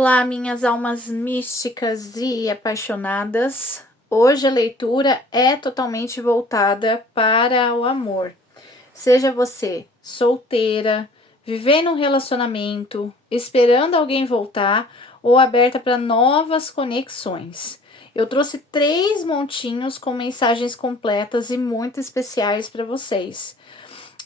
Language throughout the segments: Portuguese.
Olá, minhas almas místicas e apaixonadas. Hoje a leitura é totalmente voltada para o amor. Seja você solteira, vivendo um relacionamento, esperando alguém voltar ou aberta para novas conexões. Eu trouxe 3 montinhos com mensagens completas e muito especiais para vocês.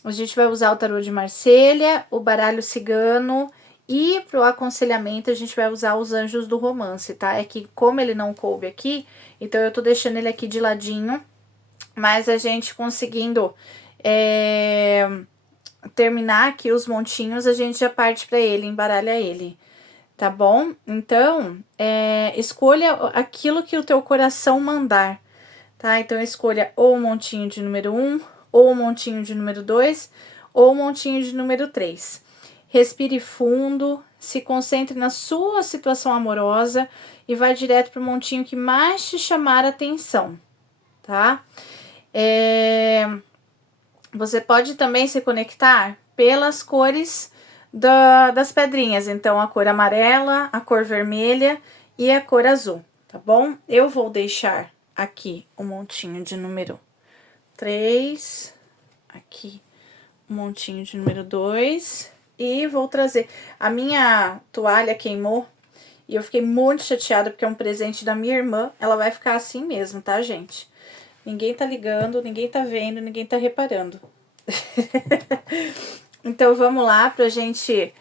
A gente vai usar o tarô de Marselha, o baralho cigano e para o aconselhamento a gente vai usar os anjos do romance, tá? É que como ele não coube aqui, então eu tô deixando ele aqui de ladinho, mas a gente conseguindo terminar aqui os montinhos, a gente já parte para ele, embaralha ele, tá bom? Então, escolha aquilo que o teu coração mandar, tá? Então, escolha ou o montinho de número 1, ou o montinho de número 2, ou o montinho de número 3. Respire fundo, se concentre na sua situação amorosa e vai direto para o montinho que mais te chamar a atenção, tá? Você pode também se conectar pelas cores das pedrinhas, então a cor amarela, a cor vermelha e a cor azul, tá bom? Eu vou deixar aqui o montinho de número 3, aqui o montinho de número 2 e vou trazer. A minha toalha queimou e eu fiquei muito chateada porque é um presente da minha irmã. Ela vai ficar assim mesmo, tá, gente? Ninguém tá ligando, ninguém tá vendo, ninguém tá reparando. Então, vamos lá pra gente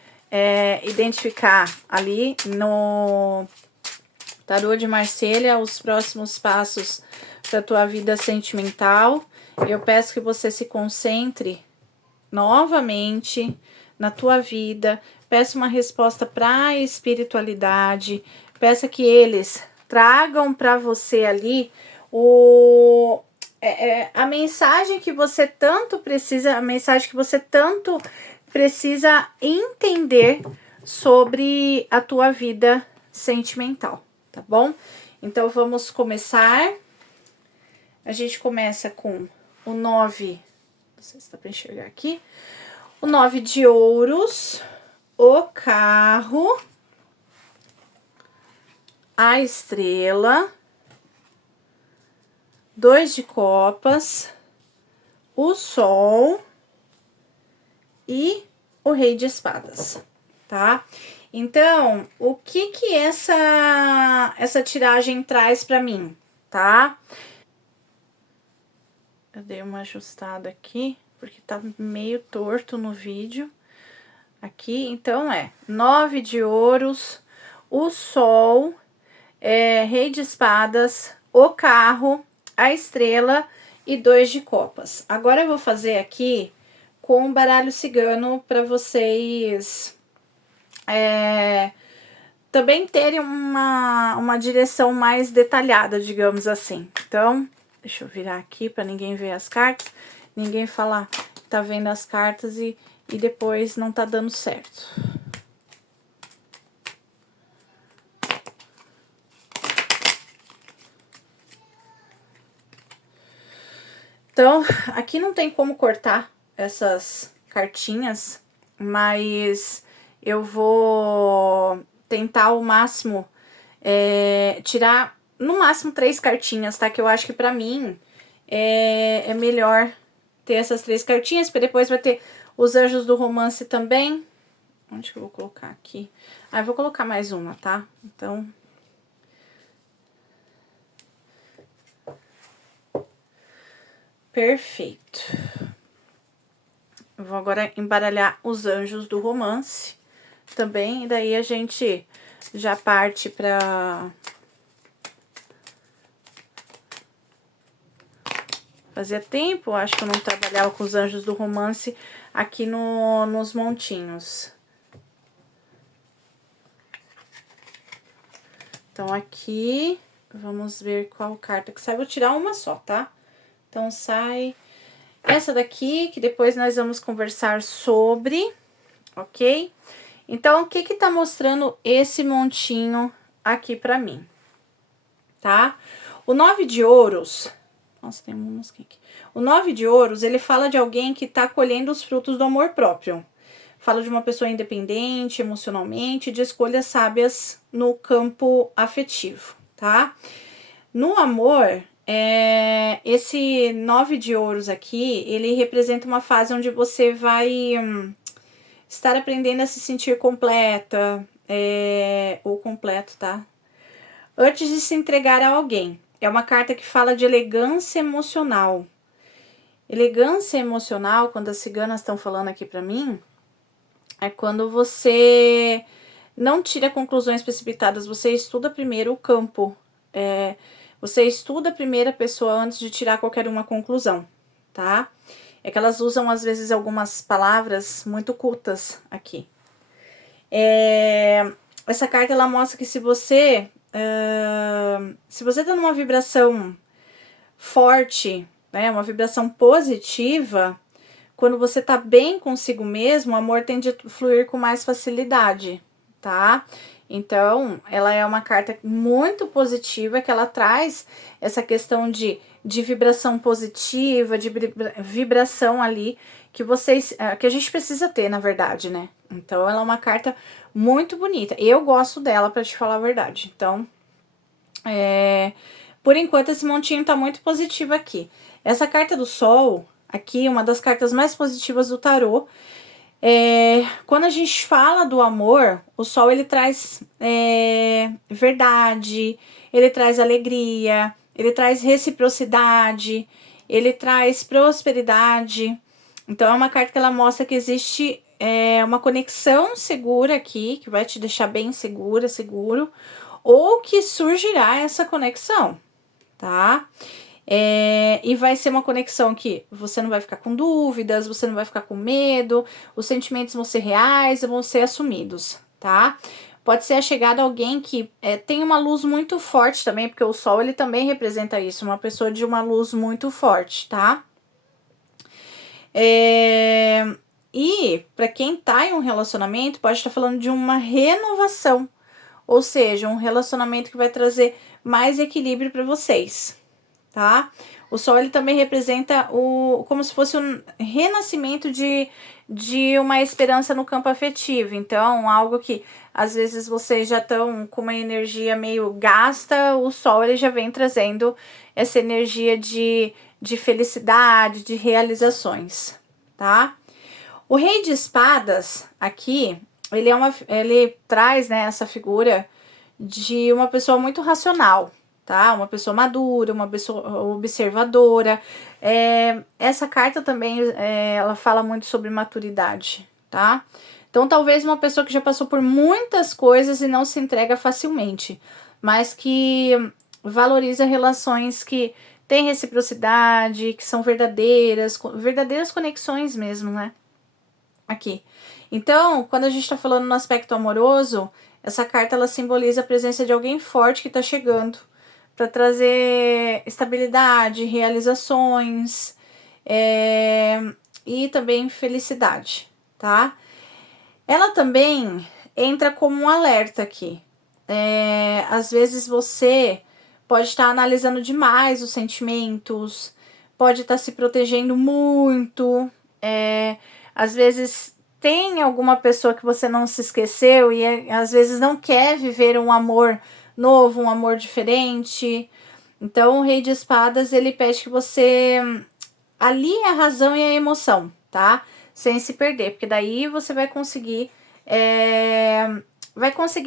identificar ali no tarô de Marselha os próximos passos pra tua vida sentimental. Eu peço que você se concentre novamente na tua vida, peça uma resposta para a espiritualidade, peça que eles tragam para você ali a mensagem que você tanto precisa, a mensagem que você tanto precisa entender sobre a tua vida sentimental, tá bom? Então vamos começar. A gente começa com o 9, não sei se dá para enxergar aqui, o 9 de ouros, o carro, a estrela, 2 de copas, o sol e o rei de espadas, tá? Então, o que essa tiragem traz para mim, tá? Eu dei uma ajustada aqui, porque tá meio torto no vídeo. Aqui, então, 9 de ouros, o sol, rei de espadas, o carro, a estrela e 2 de copas. Agora eu vou fazer aqui com o baralho cigano para vocês também terem uma direção mais detalhada, digamos assim. Então, deixa eu virar aqui para ninguém ver as cartas, ninguém falar que tá vendo as cartas e depois não tá dando certo. Então, aqui não tem como cortar essas cartinhas, mas eu vou tentar ao máximo tirar no máximo 3 cartinhas, tá? Que eu acho que pra mim é melhor ter essas 3 cartinhas, porque depois vai ter os anjos do romance também. Onde que eu vou colocar aqui? Ah, eu vou colocar mais uma, tá? Então... Perfeito. Eu vou agora embaralhar os anjos do romance também, e daí a gente já parte pra fazia tempo, acho que eu não trabalhava com os anjos do romance aqui nos montinhos. Então, aqui, vamos ver qual carta que sai. Vou tirar uma só, tá? Então, sai essa daqui, que depois nós vamos conversar sobre, ok? Então, o que tá mostrando esse montinho aqui pra mim, tá? O 9 de ouros... Nossa, tem uma mosquinha aqui. O 9 de ouros, ele fala de alguém que tá colhendo os frutos do amor próprio. fala de uma pessoa independente emocionalmente, de escolhas sábias no campo afetivo, tá? No amor, esse 9 de ouros aqui, ele representa uma fase onde você vai estar aprendendo a se sentir completa, ou completo, tá? Antes de se entregar a alguém. É uma carta que fala de elegância emocional. Elegância emocional, quando as ciganas estão falando aqui pra mim, é quando você não tira conclusões precipitadas, você estuda primeiro o campo. Você estuda a primeira pessoa antes de tirar qualquer uma conclusão, tá? É que elas usam, às vezes, algumas palavras muito cultas aqui. Essa carta, ela mostra que se você tá numa vibração forte, né, uma vibração positiva, quando você tá bem consigo mesmo, o amor tende a fluir com mais facilidade, tá? Então, ela é uma carta muito positiva, que ela traz essa questão de vibração positiva, de vibração ali, que a gente precisa ter, na verdade, né? Então, ela é uma carta muito bonita. Eu gosto dela, pra te falar a verdade. Então, por enquanto, esse montinho tá muito positivo aqui. Essa carta do Sol, aqui, uma das cartas mais positivas do tarô. Quando a gente fala do amor, o Sol, ele traz verdade, ele traz alegria, ele traz reciprocidade, ele traz prosperidade. Então, é uma carta que ela mostra que existe uma conexão segura aqui, que vai te deixar bem segura, seguro, ou que surgirá essa conexão, tá? E vai ser uma conexão que você não vai ficar com dúvidas, você não vai ficar com medo, os sentimentos vão ser reais, vão ser assumidos, tá? Pode ser a chegada de alguém que tem uma luz muito forte também, porque o Sol, ele também representa isso, uma pessoa de uma luz muito forte, tá? E para quem tá em um relacionamento, pode estar falando de uma renovação, ou seja, um relacionamento que vai trazer mais equilíbrio para vocês, tá? O Sol, ele também representa como se fosse um renascimento de uma esperança no campo afetivo. Então, algo que às vezes vocês já estão com uma energia meio gasta, o Sol, ele já vem trazendo essa energia de felicidade, de realizações, tá? O Rei de Espadas aqui, ele traz, né, essa figura de uma pessoa muito racional, tá? Uma pessoa madura, uma pessoa observadora. Essa carta também, ela fala muito sobre maturidade, tá? Então, talvez uma pessoa que já passou por muitas coisas e não se entrega facilmente, mas que valoriza relações que têm reciprocidade, que são verdadeiras conexões mesmo, né? Aqui. Então, quando a gente tá falando no aspecto amoroso, essa carta, ela simboliza a presença de alguém forte que tá chegando para trazer estabilidade, realizações, e também felicidade, tá? Ela também entra como um alerta aqui. Às vezes você pode estar analisando demais os sentimentos, pode estar se protegendo muito, às vezes tem alguma pessoa que você não se esqueceu e às vezes não quer viver um amor novo, um amor diferente. Então, o Rei de Espadas, ele pede que você alie a razão e a emoção, tá? Sem se perder, porque daí você vai conseguir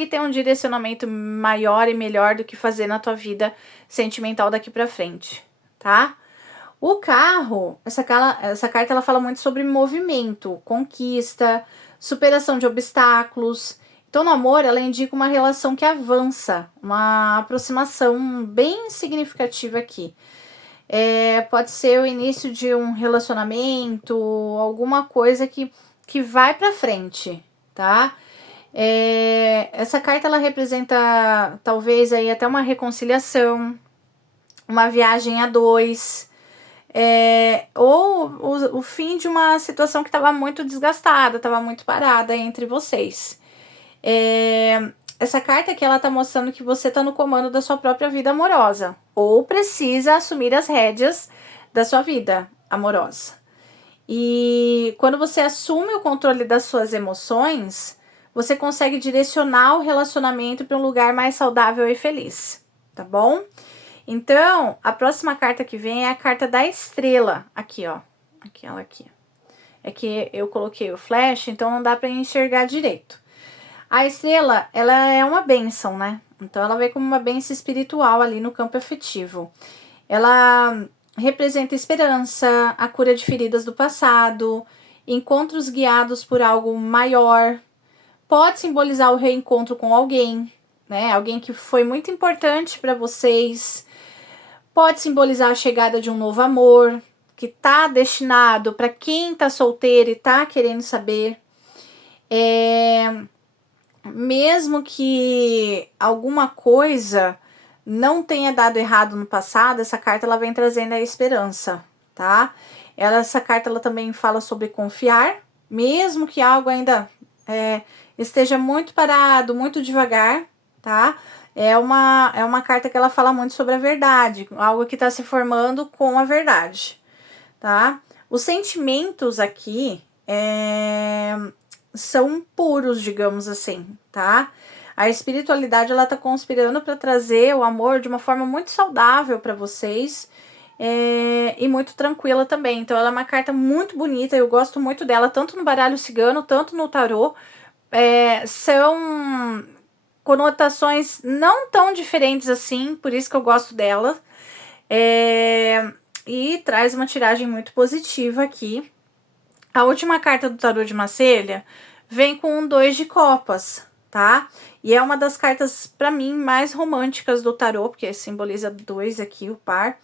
ter um direcionamento maior e melhor do que fazer na tua vida sentimental daqui pra frente, tá? O carro, essa carta, ela fala muito sobre movimento, conquista, superação de obstáculos. Então, no amor, ela indica uma relação que avança, uma aproximação bem significativa aqui. Pode ser o início de um relacionamento, alguma coisa que vai pra frente, tá? Essa carta, ela representa, talvez, aí até uma reconciliação, uma viagem a dois, ou o fim de uma situação que estava muito desgastada, estava muito parada entre vocês. Essa carta aqui, ela tá mostrando que você tá no comando da sua própria vida amorosa, ou precisa assumir as rédeas da sua vida amorosa. E quando você assume o controle das suas emoções, você consegue direcionar o relacionamento para um lugar mais saudável e feliz, tá bom? Então, a próxima carta que vem é a carta da estrela. Aqui, ó. Aquela aqui. É que eu coloquei o flash, então não dá para enxergar direito. A estrela, ela é uma bênção, né? Então, ela vem como uma bênção espiritual ali no campo afetivo. Ela representa esperança, a cura de feridas do passado, encontros guiados por algo maior. Pode simbolizar o reencontro com alguém, né? Alguém que foi muito importante para vocês. Pode simbolizar a chegada de um novo amor, que tá destinado para quem tá solteiro e tá querendo saber. Mesmo que alguma coisa não tenha dado errado no passado, essa carta ela vem trazendo a esperança, tá? Essa carta ela também fala sobre confiar, mesmo que algo ainda esteja muito parado, muito devagar, tá? É uma carta que ela fala muito sobre a verdade, algo que está se formando com a verdade, tá? Os sentimentos aqui são puros, digamos assim, tá? A espiritualidade ela tá conspirando para trazer o amor de uma forma muito saudável para vocês e muito tranquila também. Então ela é uma carta muito bonita, eu gosto muito dela, tanto no baralho cigano, tanto no tarô. São conotações não tão diferentes assim, por isso que eu gosto dela. E traz uma tiragem muito positiva aqui. A última carta do tarô de Marselha vem com um 2 de copas, tá? E é uma das cartas, para mim, mais românticas do tarô, porque simboliza 2 aqui, o par.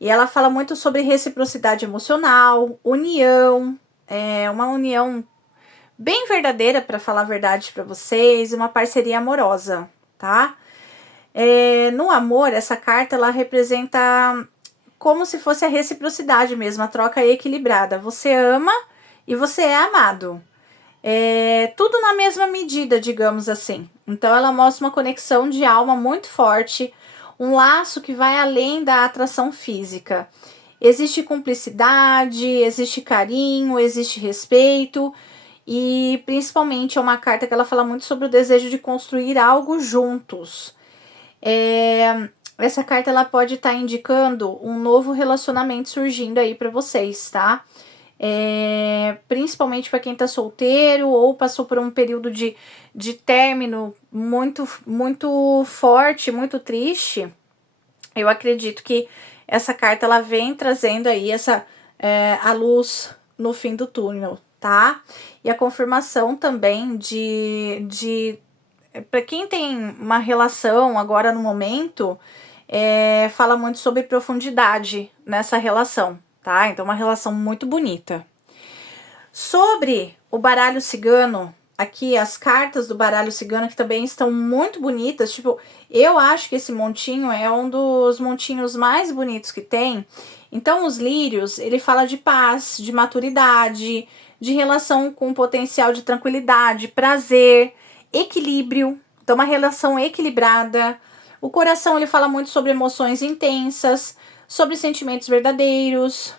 E ela fala muito sobre reciprocidade emocional, união, uma união bem verdadeira, para falar a verdade para vocês, uma parceria amorosa, tá? No amor, essa carta, ela representa como se fosse a reciprocidade mesmo, a troca equilibrada. Você ama e você é amado. Tudo na mesma medida, digamos assim. Então ela mostra uma conexão de alma muito forte, um laço que vai além da atração física. Existe cumplicidade, existe carinho, existe respeito e principalmente é uma carta que ela fala muito sobre o desejo de construir algo juntos. Essa carta ela pode estar indicando um novo relacionamento surgindo aí para vocês, tá? Principalmente para quem tá solteiro ou passou por um período de término muito, muito forte, muito triste. Eu acredito que essa carta ela vem trazendo aí a luz no fim do túnel, tá? E a confirmação também para quem tem uma relação agora no momento, fala muito sobre profundidade nessa relação, tá? Então, uma relação muito bonita. Sobre o baralho cigano, aqui as cartas do baralho cigano que também estão muito bonitas, tipo, eu acho que esse montinho é um dos montinhos mais bonitos que tem. Então, os lírios, ele fala de paz, de maturidade, de relação com potencial de tranquilidade, prazer, equilíbrio, então uma relação equilibrada. O coração, ele fala muito sobre emoções intensas, sobre sentimentos verdadeiros,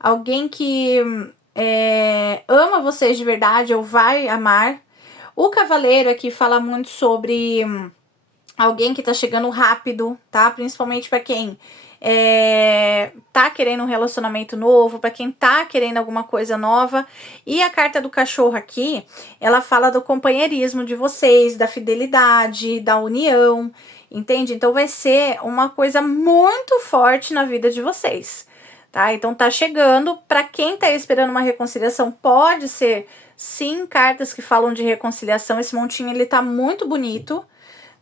alguém que ama vocês de verdade ou vai amar. O cavaleiro aqui fala muito sobre alguém que tá chegando rápido, tá? Principalmente para quem tá querendo um relacionamento novo, para quem tá querendo alguma coisa nova. E a carta do cachorro aqui, ela fala do companheirismo de vocês, da fidelidade, da união, entende? Então vai ser uma coisa muito forte na vida de vocês, tá? Então tá chegando, para quem tá esperando uma reconciliação, pode ser sim cartas que falam de reconciliação. Esse montinho ele tá muito bonito,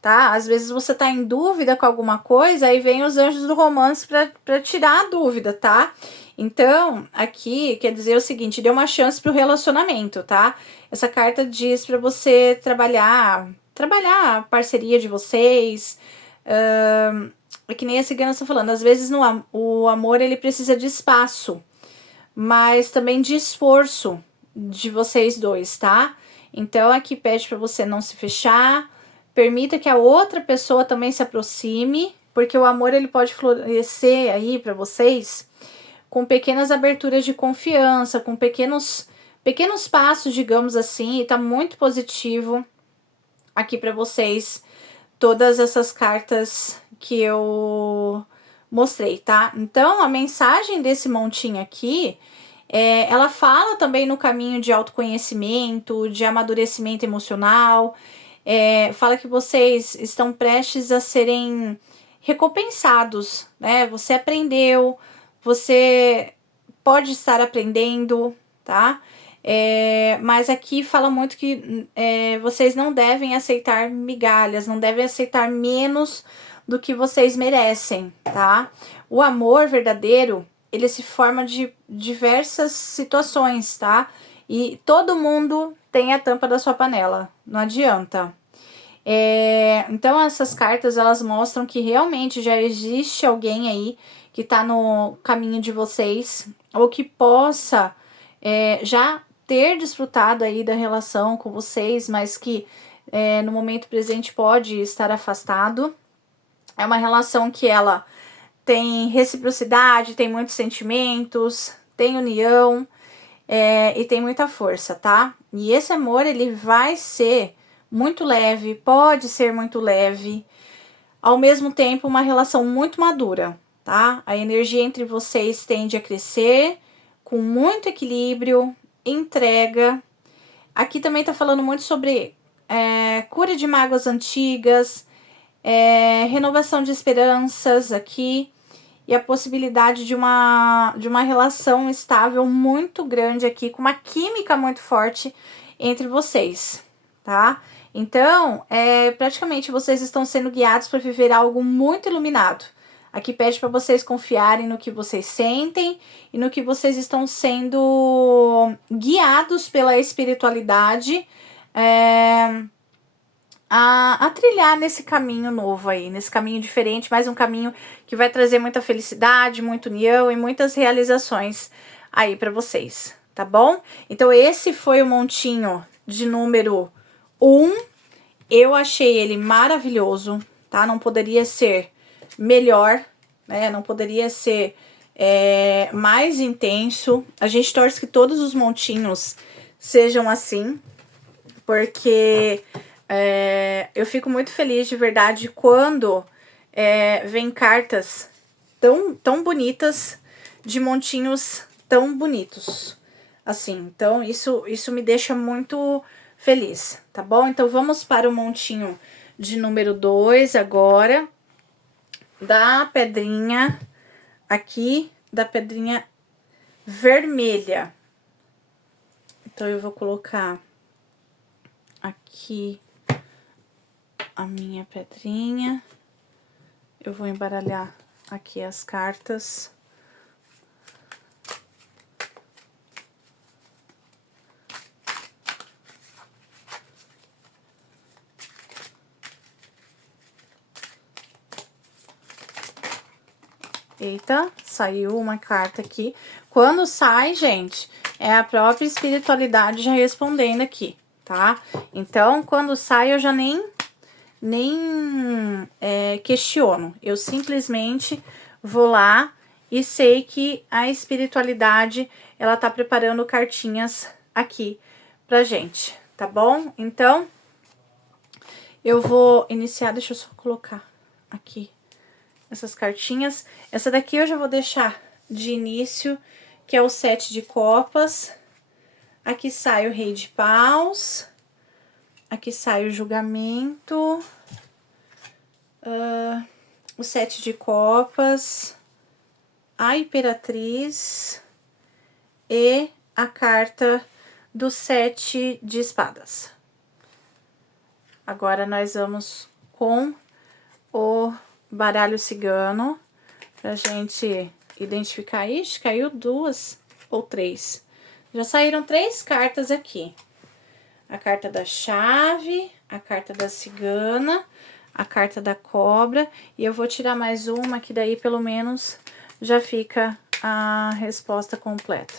tá? Às vezes você tá em dúvida com alguma coisa, aí vem os anjos do romance para tirar a dúvida, tá? Então, aqui quer dizer o seguinte, dê uma chance pro relacionamento, tá? Essa carta diz para você trabalhar a parceria de vocês. É que nem a cigana está falando, às vezes o amor ele precisa de espaço, mas também de esforço de vocês dois, tá? Então aqui pede para você não se fechar, permita que a outra pessoa também se aproxime, porque o amor ele pode florescer aí para vocês com pequenas aberturas de confiança, com pequenos passos, digamos assim, e tá muito positivo aqui para vocês todas essas cartas que eu mostrei, tá? Então, a mensagem desse montinho aqui, ela fala também no caminho de autoconhecimento, de amadurecimento emocional, fala que vocês estão prestes a serem recompensados, né? Você aprendeu, você pode estar aprendendo, tá? Mas aqui fala muito que vocês não devem aceitar migalhas, não devem aceitar menos do que vocês merecem, tá? O amor verdadeiro, ele se forma de diversas situações, tá? E todo mundo tem a tampa da sua panela, não adianta. Então essas cartas, elas mostram que realmente já existe alguém aí que tá no caminho de vocês, ou que possa já ter desfrutado aí da relação com vocês, mas que no momento presente pode estar afastado. É uma relação que ela tem reciprocidade, tem muitos sentimentos, tem união e tem muita força, tá? E esse amor, ele vai ser muito leve, pode ser muito leve, ao mesmo tempo uma relação muito madura, tá? A energia entre vocês tende a crescer com muito equilíbrio, entrega. Aqui também tá falando muito sobre cura de mágoas antigas, renovação de esperanças aqui, e a possibilidade de uma relação estável muito grande aqui, com uma química muito forte entre vocês, tá? Então, praticamente vocês estão sendo guiados para viver algo muito iluminado. Aqui pede para vocês confiarem no que vocês sentem e no que vocês estão sendo guiados pela espiritualidade a trilhar nesse caminho novo aí, nesse caminho diferente, mais um caminho que vai trazer muita felicidade, muita união e muitas realizações aí para vocês, tá bom? Então esse foi o montinho de número 1, eu achei ele maravilhoso, tá? Não poderia ser melhor, né? Não poderia ser mais intenso. A gente torce que todos os montinhos sejam assim, porque eu fico muito feliz de verdade quando vem cartas tão bonitas de montinhos tão bonitos. Assim, então isso me deixa muito feliz, tá bom? Então vamos para o montinho de número 2 agora, da pedrinha aqui, da pedrinha vermelha. Então eu vou colocar aqui a minha pedrinha, eu vou embaralhar aqui as cartas. Eita, saiu uma carta aqui. Quando sai, gente, é a própria espiritualidade já respondendo aqui, tá? Então, quando sai, eu já nem questiono. Eu simplesmente vou lá e sei que a espiritualidade, ela tá preparando cartinhas aqui pra gente, tá bom? Então, eu vou iniciar, deixa eu só colocar aqui essas cartinhas. Essa daqui eu já vou deixar de início, que é o 7 de copas. Aqui sai o rei de paus. Aqui sai o julgamento. O 7 de copas. A imperatriz. E a carta do 7 de espadas. Agora nós vamos com o baralho cigano, pra gente identificar. Ixi, caiu 2 ou 3. Já saíram 3 cartas aqui. A carta da chave, a carta da cigana, a carta da cobra. E eu vou tirar mais uma, que daí pelo menos já fica a resposta completa.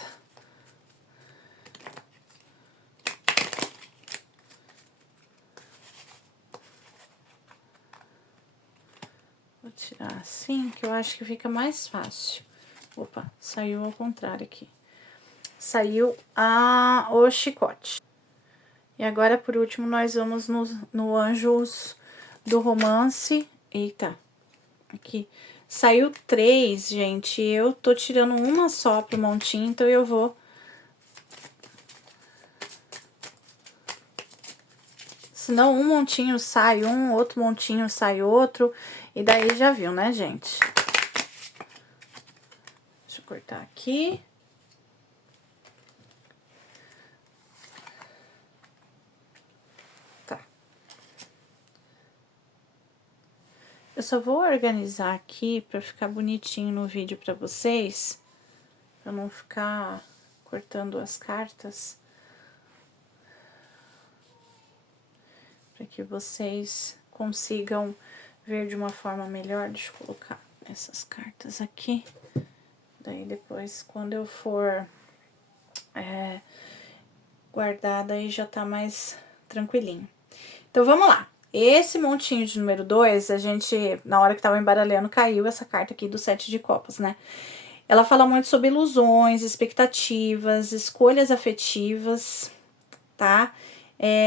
Vou tirar assim, que eu acho que fica mais fácil Opa, saiu ao contrário aqui. Saiu o chicote. E agora, por último, nós vamos no Anjos do Romance. Eita, aqui. Saiu 3, gente. Eu tô tirando uma só pro montinho, então eu vou... Senão um montinho sai um, outro montinho sai outro. E daí já viu, né, gente? Deixa eu cortar aqui. Tá. Eu só vou organizar aqui pra ficar bonitinho no vídeo pra vocês. Pra não ficar cortando as cartas. Para que vocês consigam ver de uma forma melhor. Deixa eu colocar essas cartas aqui. Daí depois, quando eu for guardar, daí já tá mais tranquilinho. Então, vamos lá. Esse montinho de número 2, a gente, na hora que tava embaralhando, caiu essa carta aqui do 7 de copas, né? Ela fala muito sobre ilusões, expectativas, escolhas afetivas, tá?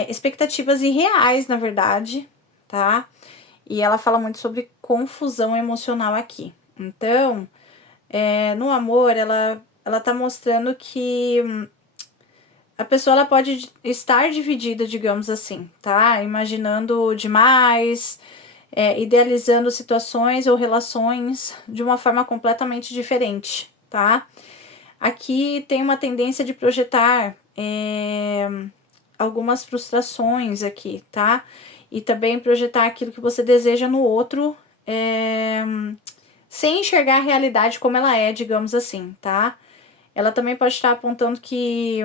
Expectativas irreais, na verdade, tá? E ela fala muito sobre confusão emocional aqui. Então, no amor, ela tá mostrando que a pessoa ela pode estar dividida, digamos assim, tá? Imaginando demais, idealizando situações ou relações de uma forma completamente diferente, tá? Aqui tem uma tendência de projetar algumas frustrações aqui, tá? E também projetar aquilo que você deseja no outro, sem enxergar a realidade como ela é, digamos assim, tá? Ela também pode estar apontando que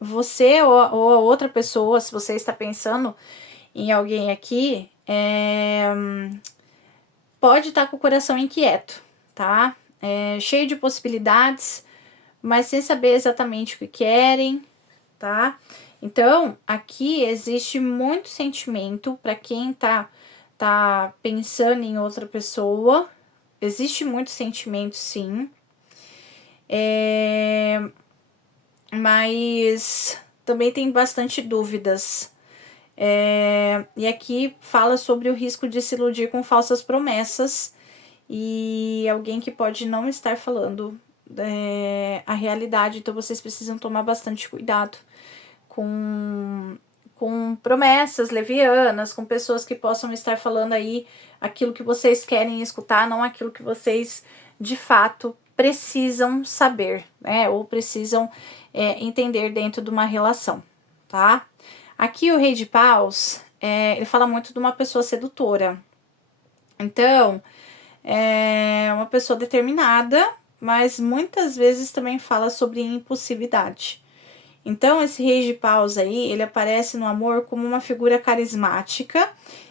você ou a outra pessoa, se você está pensando em alguém aqui, pode estar com o coração inquieto, tá? Cheio de possibilidades, mas sem saber exatamente o que querem, tá? Então, aqui existe muito sentimento para quem tá pensando em outra pessoa. Existe muito sentimento, sim. Mas também tem bastante dúvidas. E aqui fala sobre o risco de se iludir com falsas promessas e alguém que pode não estar falando a realidade. Então, vocês precisam tomar bastante cuidado com promessas levianas, com pessoas que possam estar falando aí aquilo que vocês querem escutar, não aquilo que vocês de fato precisam saber, né? Ou precisam entender dentro de uma relação, tá? Aqui o Rei de Paus, ele fala muito de uma pessoa sedutora. Então, é uma pessoa determinada, mas muitas vezes também fala sobre impulsividade. Então, esse Rei de Paus aí, ele aparece no amor como uma figura carismática,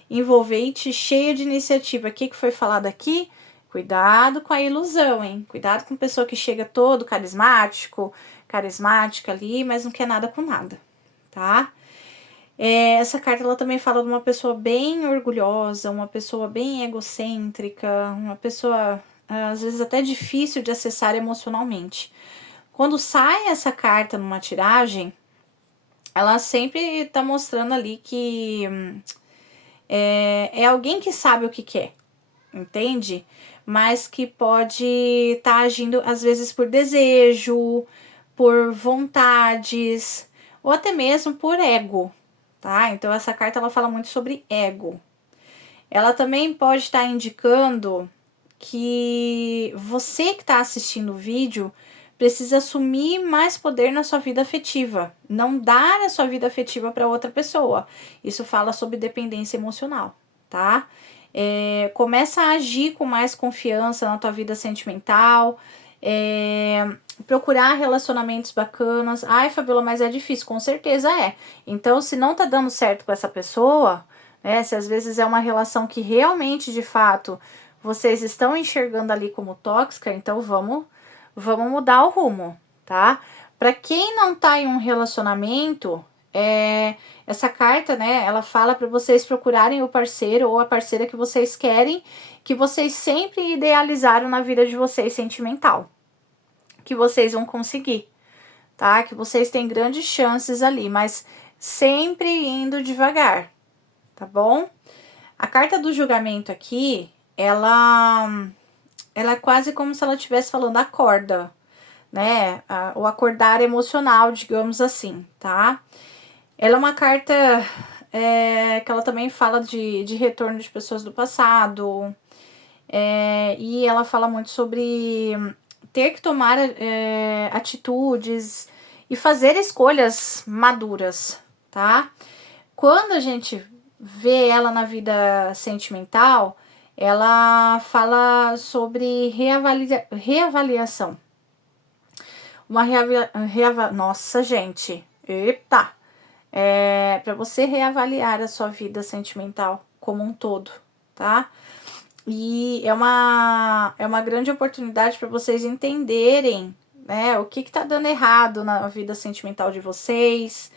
envolvente, cheia de iniciativa. O que foi falado aqui? Cuidado com a ilusão, hein? Cuidado com pessoa que chega todo carismática ali, mas não quer nada com nada, tá? Essa carta, ela também fala de uma pessoa bem orgulhosa, uma pessoa bem egocêntrica, uma pessoa, às vezes, até difícil de acessar emocionalmente. Quando sai essa carta numa tiragem, ela sempre tá mostrando ali que é alguém que sabe o que quer, entende? Mas que pode estar agindo, às vezes, por desejo, por vontades, ou até mesmo por ego, tá? Então, essa carta, ela fala muito sobre ego. Ela também pode estar indicando que você que está assistindo o vídeo precisa assumir mais poder na sua vida afetiva, não dar a sua vida afetiva para outra pessoa. Isso fala sobre dependência emocional, tá? Começa a agir com mais confiança na tua vida sentimental, procurar relacionamentos bacanas. Ai, Fabiola, mas é difícil, com certeza é. Então, se não tá dando certo com essa pessoa, né, se às vezes é uma relação que realmente, de fato, vocês estão enxergando ali como tóxica, então vamos mudar o rumo, tá? Para quem não tá em um relacionamento, Essa carta, né, ela fala para vocês procurarem o parceiro ou a parceira que vocês querem, que vocês sempre idealizaram na vida de vocês sentimental, que vocês vão conseguir, tá? Que vocês têm grandes chances ali, mas sempre indo devagar, tá bom? A carta do julgamento aqui, ela é quase como se ela estivesse falando acorda, né? O acordar emocional, digamos assim, tá? Ela é uma carta que ela também fala de retorno de pessoas do passado, e ela fala muito sobre ter que tomar atitudes e fazer escolhas maduras, tá? Quando a gente vê ela na vida sentimental, ela fala sobre reavaliação. Nossa, gente. Eita! Para você reavaliar a sua vida sentimental como um todo, tá? E é uma grande oportunidade para vocês entenderem, né, o que tá dando errado na vida sentimental de vocês.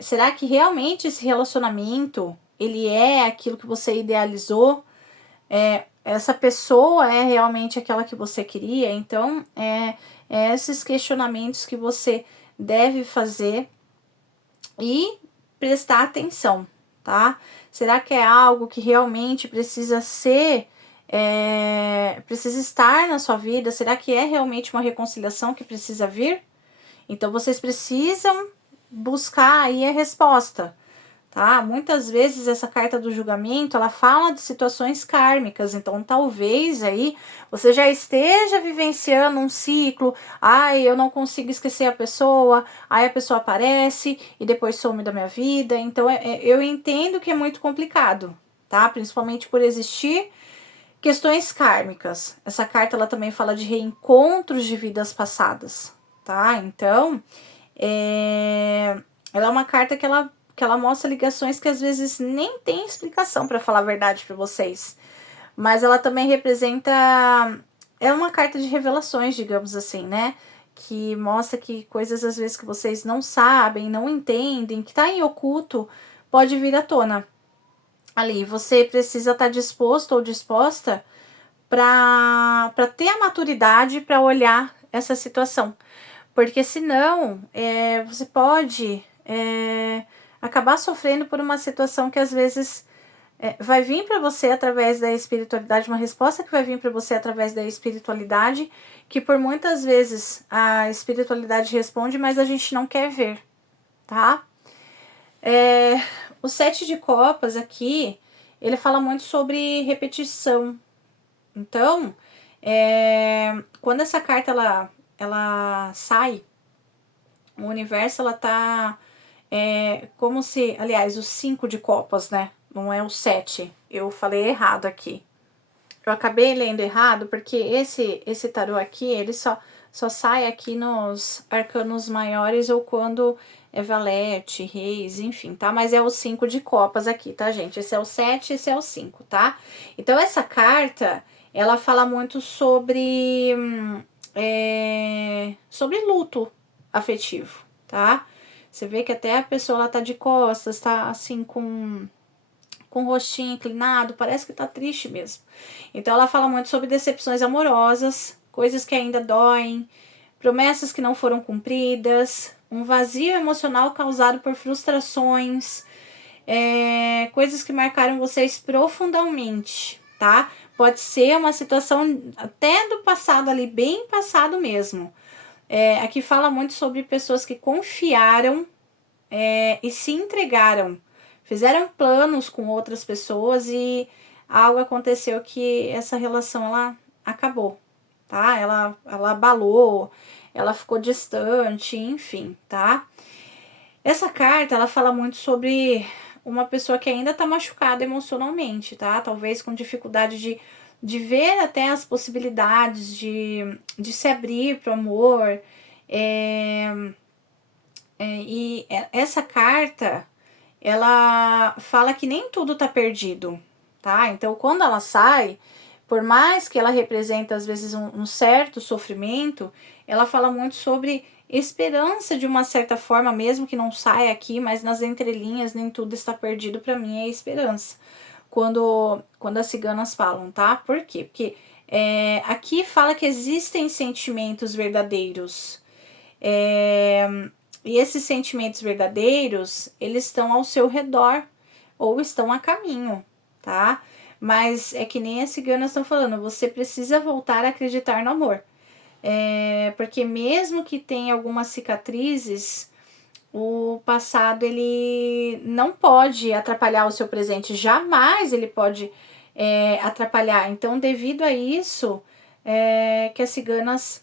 Será que realmente esse relacionamento, ele é aquilo que você idealizou? Essa pessoa é realmente aquela que você queria? Então, esses questionamentos que você deve fazer e prestar atenção, tá? Será que é algo que realmente precisa ser, precisa estar na sua vida? Será que é realmente uma reconciliação que precisa vir? Então, vocês precisam buscar aí a resposta, tá? Muitas vezes essa carta do julgamento, ela fala de situações kármicas, então talvez aí você já esteja vivenciando um ciclo, eu não consigo esquecer a pessoa, aí a pessoa aparece e depois some da minha vida, então eu entendo que é muito complicado, tá? Principalmente por existir questões kármicas. Essa carta, ela também fala de reencontros de vidas passadas, tá? Então, ela é uma carta que ela mostra ligações que às vezes nem tem explicação, para falar a verdade para vocês. Mas ela também representa... É uma carta de revelações, digamos assim, né? Que mostra que coisas às vezes que vocês não sabem, não entendem, que tá em oculto, pode vir à tona. Ali, você precisa estar disposto ou disposta para ter a maturidade para olhar essa situação. Porque senão, você pode acabar sofrendo por uma situação que às vezes vai vir para você através da espiritualidade, uma resposta que vai vir para você através da espiritualidade, que por muitas vezes a espiritualidade responde, mas a gente não quer ver, tá? O 7 de copas aqui, ele fala muito sobre repetição. Então, quando essa carta ela sai, o universo, ela tá como se, aliás, o 5 de copas, né? Não é o 7. Eu falei errado aqui. Eu acabei lendo errado porque esse tarô aqui, ele só sai aqui nos arcanos maiores ou quando é valete, reis, enfim, tá? Mas é o 5 de copas aqui, tá, gente? Esse é o 7, esse é o 5, tá? Então, essa carta, ela fala muito sobre luto afetivo, tá? Você vê que até a pessoa, ela tá de costas, tá assim com o rostinho inclinado, parece que tá triste mesmo. Então ela fala muito sobre decepções amorosas, coisas que ainda doem, promessas que não foram cumpridas, um vazio emocional causado por frustrações, coisas que marcaram vocês profundamente, tá? Pode ser uma situação até do passado ali, bem passado mesmo. Aqui fala muito sobre pessoas que confiaram e se entregaram, fizeram planos com outras pessoas e algo aconteceu que essa relação, ela acabou, tá? Ela abalou, ela ficou distante, enfim, tá? Essa carta, ela fala muito sobre uma pessoa que ainda tá machucada emocionalmente, tá? Talvez com dificuldade de ver até as possibilidades de se abrir pro amor. E essa carta, ela fala que nem tudo tá perdido, tá? Então, quando ela sai, por mais que ela representa às vezes um certo sofrimento, ela fala muito sobre esperança de uma certa forma, mesmo que não saia aqui, mas nas entrelinhas nem tudo está perdido, para mim é esperança. Quando as ciganas falam, tá? Por quê? Porque aqui fala que existem sentimentos verdadeiros. E esses sentimentos verdadeiros, eles estão ao seu redor ou estão a caminho, tá? Mas é que nem as ciganas estão falando, você precisa voltar a acreditar no amor. Porque mesmo que tenha algumas cicatrizes, o passado ele não pode atrapalhar o seu presente, jamais ele pode atrapalhar. Então, devido a isso, que as ciganas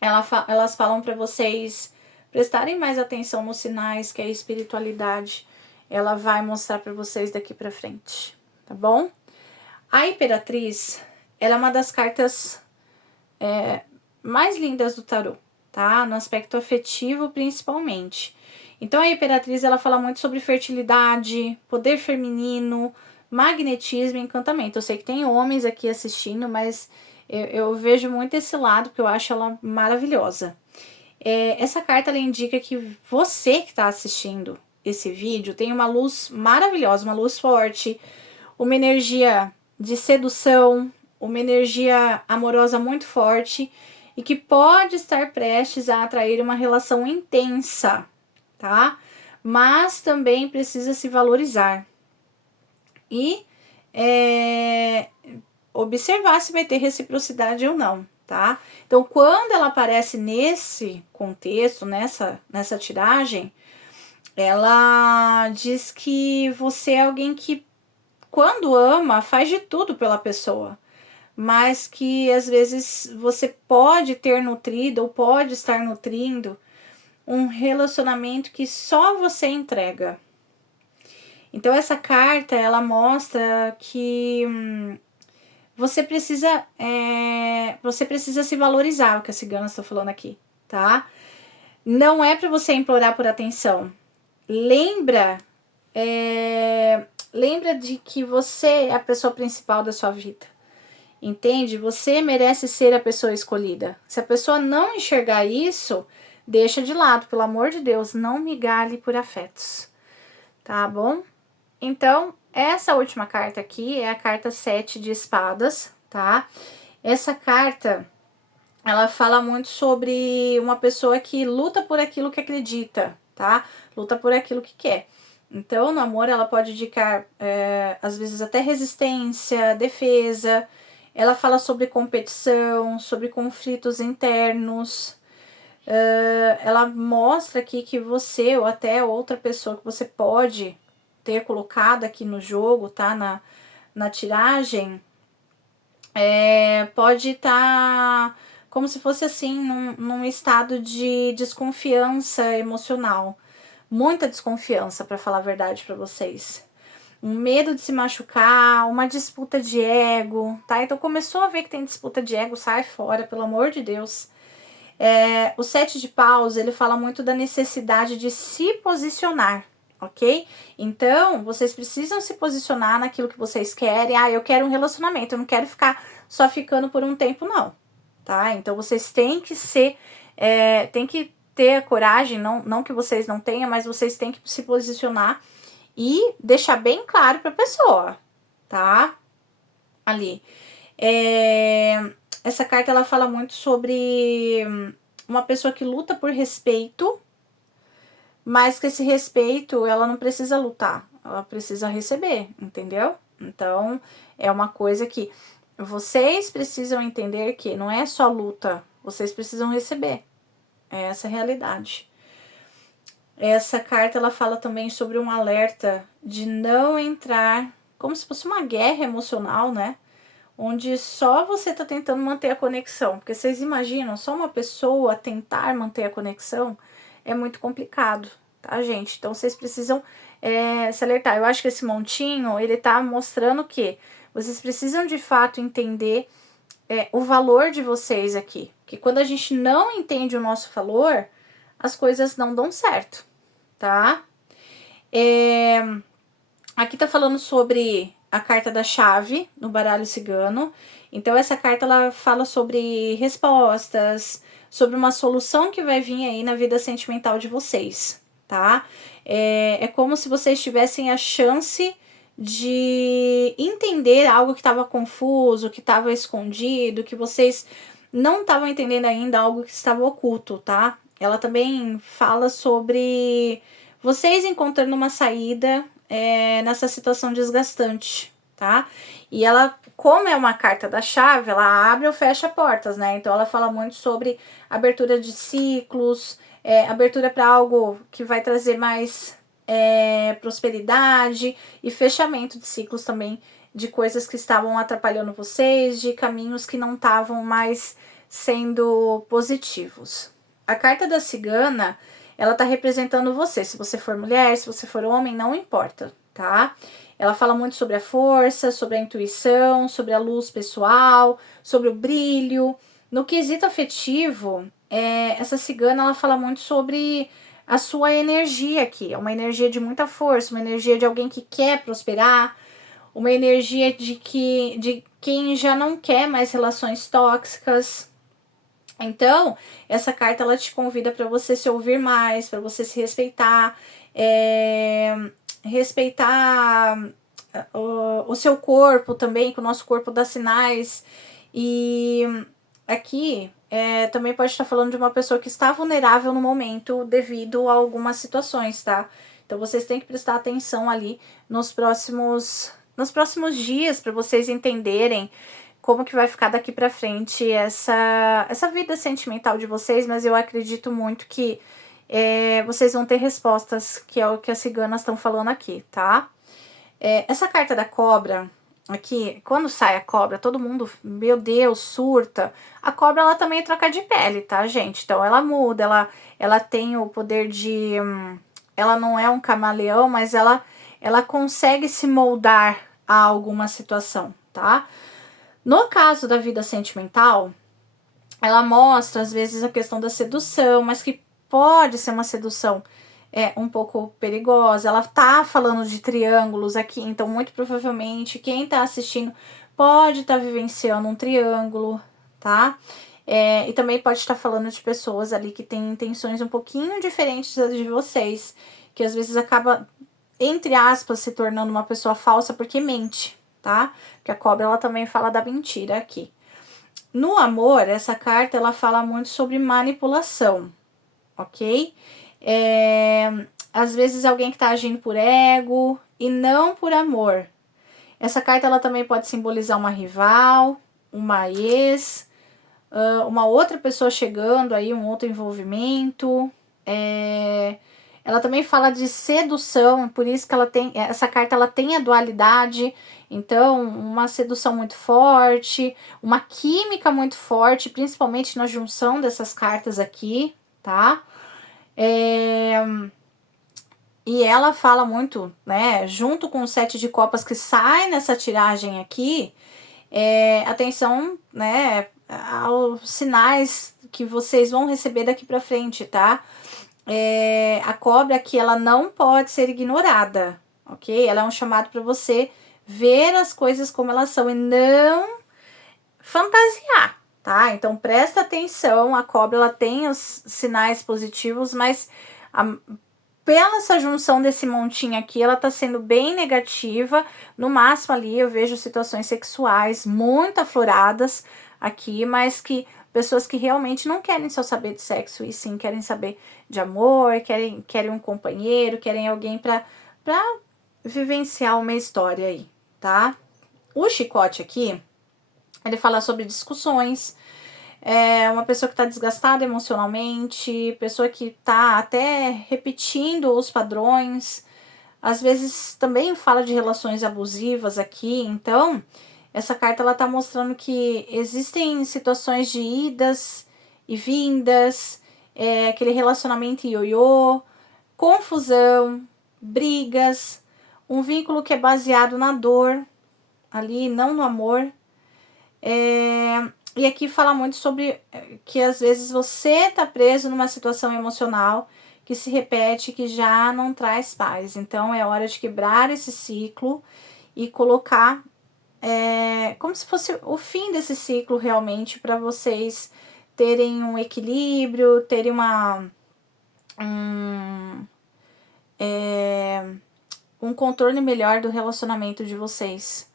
elas falam para vocês prestarem mais atenção nos sinais que a espiritualidade ela vai mostrar para vocês daqui para frente, tá bom? A Imperatriz, ela é uma das cartas mais lindas do tarô, tá? No aspecto afetivo, principalmente. Então, a Imperatriz, ela fala muito sobre fertilidade, poder feminino, magnetismo e encantamento. Eu sei que tem homens aqui assistindo, mas eu vejo muito esse lado, porque eu acho ela maravilhosa. Essa carta, ela indica que você que está assistindo esse vídeo tem uma luz maravilhosa, uma luz forte, uma energia de sedução, uma energia amorosa muito forte e que pode estar prestes a atrair uma relação intensa, tá? Mas também precisa se valorizar e observar se vai ter reciprocidade ou não, tá? Então, quando ela aparece nesse contexto, nessa tiragem, ela diz que você é alguém que, quando ama, faz de tudo pela pessoa, mas que às vezes você pode ter nutrido ou pode estar nutrindo um relacionamento que só você entrega. Então, essa carta, ela mostra que você precisa se valorizar, o que a cigana está falando aqui, tá? Não é para você implorar por atenção. Lembra de que você é a pessoa principal da sua vida. Entende? Você merece ser a pessoa escolhida. Se a pessoa não enxergar isso, deixa de lado, pelo amor de Deus, não me gale por afetos. Tá bom? Então, essa última carta aqui é a carta 7 de espadas, tá? Essa carta, ela fala muito sobre uma pessoa que luta por aquilo que acredita, tá? Luta por aquilo que quer. Então, no amor, ela pode indicar, às vezes, até resistência, defesa. Ela fala sobre competição, sobre conflitos internos. Ela mostra aqui que você, ou até outra pessoa que você pode ter colocado aqui no jogo, tá? Na tiragem, pode estar como se fosse assim, num estado de desconfiança emocional. Muita desconfiança, para falar a verdade para vocês. Um medo de se machucar, uma disputa de ego, tá? Então começou a ver que tem disputa de ego, sai fora, pelo amor de Deus. O 7 de paus, ele fala muito da necessidade de se posicionar, ok? Então, vocês precisam se posicionar naquilo que vocês querem. Eu quero um relacionamento, eu não quero ficar só ficando por um tempo, não, tá? Então, vocês têm que tem que ter a coragem, não que vocês não tenham, mas vocês têm que se posicionar e deixar bem claro pra pessoa, tá? Ali. Essa carta, ela fala muito sobre uma pessoa que luta por respeito, mas que esse respeito, ela não precisa lutar, ela precisa receber, entendeu? Então, é uma coisa que vocês precisam entender que não é só luta, vocês precisam receber. É essa a realidade. Essa carta, ela fala também sobre um alerta de não entrar, como se fosse uma guerra emocional, né? Onde só você tá tentando manter a conexão. Porque vocês imaginam, só uma pessoa tentar manter a conexão é muito complicado, tá, gente? Então, vocês precisam se alertar. Eu acho que esse montinho, ele tá mostrando que vocês precisam, de fato, entender o valor de vocês aqui. Que quando a gente não entende o nosso valor, as coisas não dão certo, tá? Aqui tá falando sobre a carta da chave no baralho cigano. Então, essa carta, ela fala sobre respostas, sobre uma solução que vai vir aí na vida sentimental de vocês, tá? É como se vocês tivessem a chance de entender algo que estava confuso, que estava escondido, que vocês não estavam entendendo ainda, algo que estava oculto, tá? Ela também fala sobre vocês encontrando uma saída nessa situação desgastante, tá? E ela, como é uma carta da chave, ela abre ou fecha portas, né? Então ela fala muito sobre abertura de ciclos, abertura para algo que vai trazer mais prosperidade e fechamento de ciclos também, de coisas que estavam atrapalhando vocês, de caminhos que não estavam mais sendo positivos. A carta da cigana, ela tá representando você. Se você for mulher, se você for homem, não importa, tá? Ela fala muito sobre a força, sobre a intuição, sobre a luz pessoal, sobre o brilho. No quesito afetivo, essa cigana, ela fala muito sobre a sua energia aqui. É uma energia de muita força, uma energia de alguém que quer prosperar, uma energia de quem já não quer mais relações tóxicas. Então, essa carta ela te convida para você se ouvir mais, para você se respeitar, respeitar o seu corpo também, que o nosso corpo dá sinais. E aqui também pode estar falando de uma pessoa que está vulnerável no momento devido a algumas situações, tá? Então vocês têm que prestar atenção ali nos próximos dias para vocês entenderem como que vai ficar daqui pra frente essa vida sentimental de vocês, mas eu acredito muito que vocês vão ter respostas, que é o que as ciganas estão falando aqui, tá? Essa carta da cobra, aqui, quando sai a cobra, todo mundo, meu Deus, surta. A cobra, ela também troca de pele, tá, gente? Então, ela muda, ela tem o poder de... ela não é um camaleão, mas ela consegue se moldar a alguma situação, tá? No caso da vida sentimental, ela mostra, às vezes, a questão da sedução, mas que pode ser uma sedução um pouco perigosa. Ela tá falando de triângulos aqui, então muito provavelmente quem tá assistindo pode estar vivenciando um triângulo, tá? E também pode estar falando de pessoas ali que têm intenções um pouquinho diferentes das de vocês, que às vezes acaba, entre aspas, se tornando uma pessoa falsa porque mente, tá? Porque a cobra, ela também fala da mentira aqui. No amor, essa carta, ela fala muito sobre manipulação, ok? Às vezes alguém que tá agindo por ego e não por amor. Essa carta, ela também pode simbolizar uma rival, uma ex, uma outra pessoa chegando aí, um outro envolvimento. Ela também fala de sedução, por isso que ela tem, essa carta ela tem a dualidade, então uma sedução muito forte, uma química muito forte, principalmente na junção dessas cartas aqui, tá? E ela fala muito, né, junto com o 7 de copas que sai nessa tiragem aqui, atenção, né, aos sinais que vocês vão receber daqui pra frente, tá? A cobra aqui, ela não pode ser ignorada, ok? Ela é um chamado para você ver as coisas como elas são e não fantasiar, tá? Então presta atenção, a cobra ela tem os sinais positivos, mas pela essa junção desse montinho aqui, ela tá sendo bem negativa. No máximo ali eu vejo situações sexuais muito afloradas aqui, mas que pessoas que realmente não querem só saber de sexo, e sim querem saber de amor, querem um companheiro, querem alguém pra vivenciar uma história aí, tá? O chicote aqui, ele fala sobre discussões, uma pessoa que está desgastada emocionalmente, pessoa que está até repetindo os padrões, às vezes também fala de relações abusivas aqui, então essa carta ela tá mostrando que existem situações de idas e vindas, aquele relacionamento ioiô, confusão, brigas, um vínculo que é baseado na dor ali, não no amor. E aqui fala muito sobre que às vezes você tá preso numa situação emocional que se repete, que já não traz paz. Então é hora de quebrar esse ciclo e colocar como se fosse o fim desse ciclo realmente, para vocês terem um equilíbrio, terem um contorno melhor do relacionamento de vocês,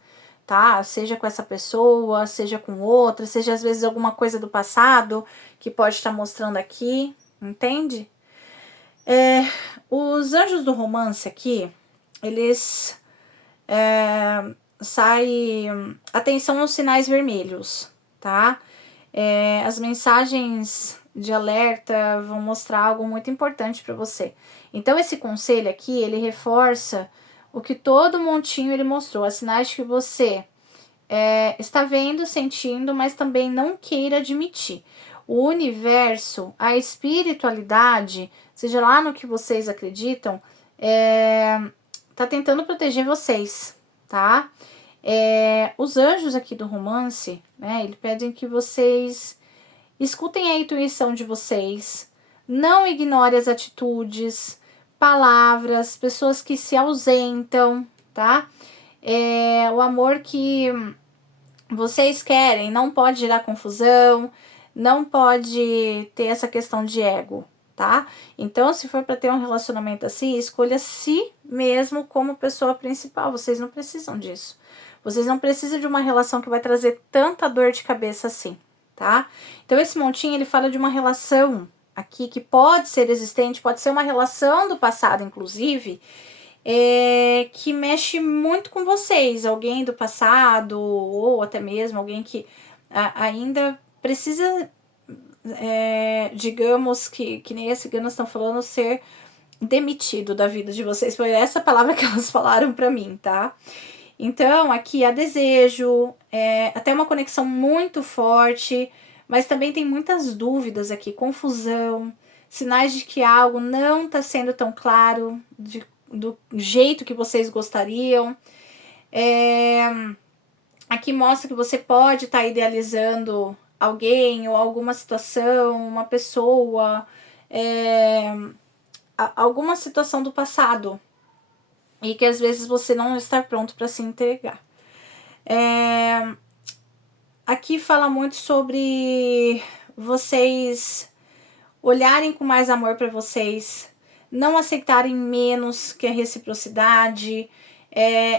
tá? Seja com essa pessoa, seja com outra, seja às vezes alguma coisa do passado que pode estar mostrando aqui, entende? Os anjos do romance aqui, eles atenção aos sinais vermelhos, tá? As mensagens de alerta vão mostrar algo muito importante para você. Então esse conselho aqui, ele reforça o que todo montinho ele mostrou, as sinais que você está vendo, sentindo, mas também não queira admitir. O universo, a espiritualidade, seja lá no que vocês acreditam, tá tentando proteger vocês, tá? Os anjos aqui do romance, né, eles pedem que vocês escutem a intuição de vocês, não ignore as atitudes, palavras, pessoas que se ausentam, tá? O amor que vocês querem não pode gerar confusão, não pode ter essa questão de ego, tá? Então, se for para ter um relacionamento assim, escolha si mesmo como pessoa principal. Vocês não precisam disso. Vocês não precisam de uma relação que vai trazer tanta dor de cabeça assim, tá? Então, esse montinho, ele fala de uma relação aqui que pode ser existente, pode ser uma relação do passado, inclusive, que mexe muito com vocês, alguém do passado, ou até mesmo alguém que ainda precisa, digamos que nem esse que nós estamos falando, ser demitido da vida de vocês. Foi essa palavra que elas falaram pra mim, tá? Então, aqui há desejo, até uma conexão muito forte, mas também tem muitas dúvidas aqui, confusão, sinais de que algo não está sendo tão claro do jeito que vocês gostariam. Aqui mostra que você pode estar idealizando alguém ou alguma situação, uma pessoa, alguma situação do passado e que às vezes você não está pronto para se entregar. Aqui fala muito sobre vocês olharem com mais amor para vocês, não aceitarem menos que a reciprocidade,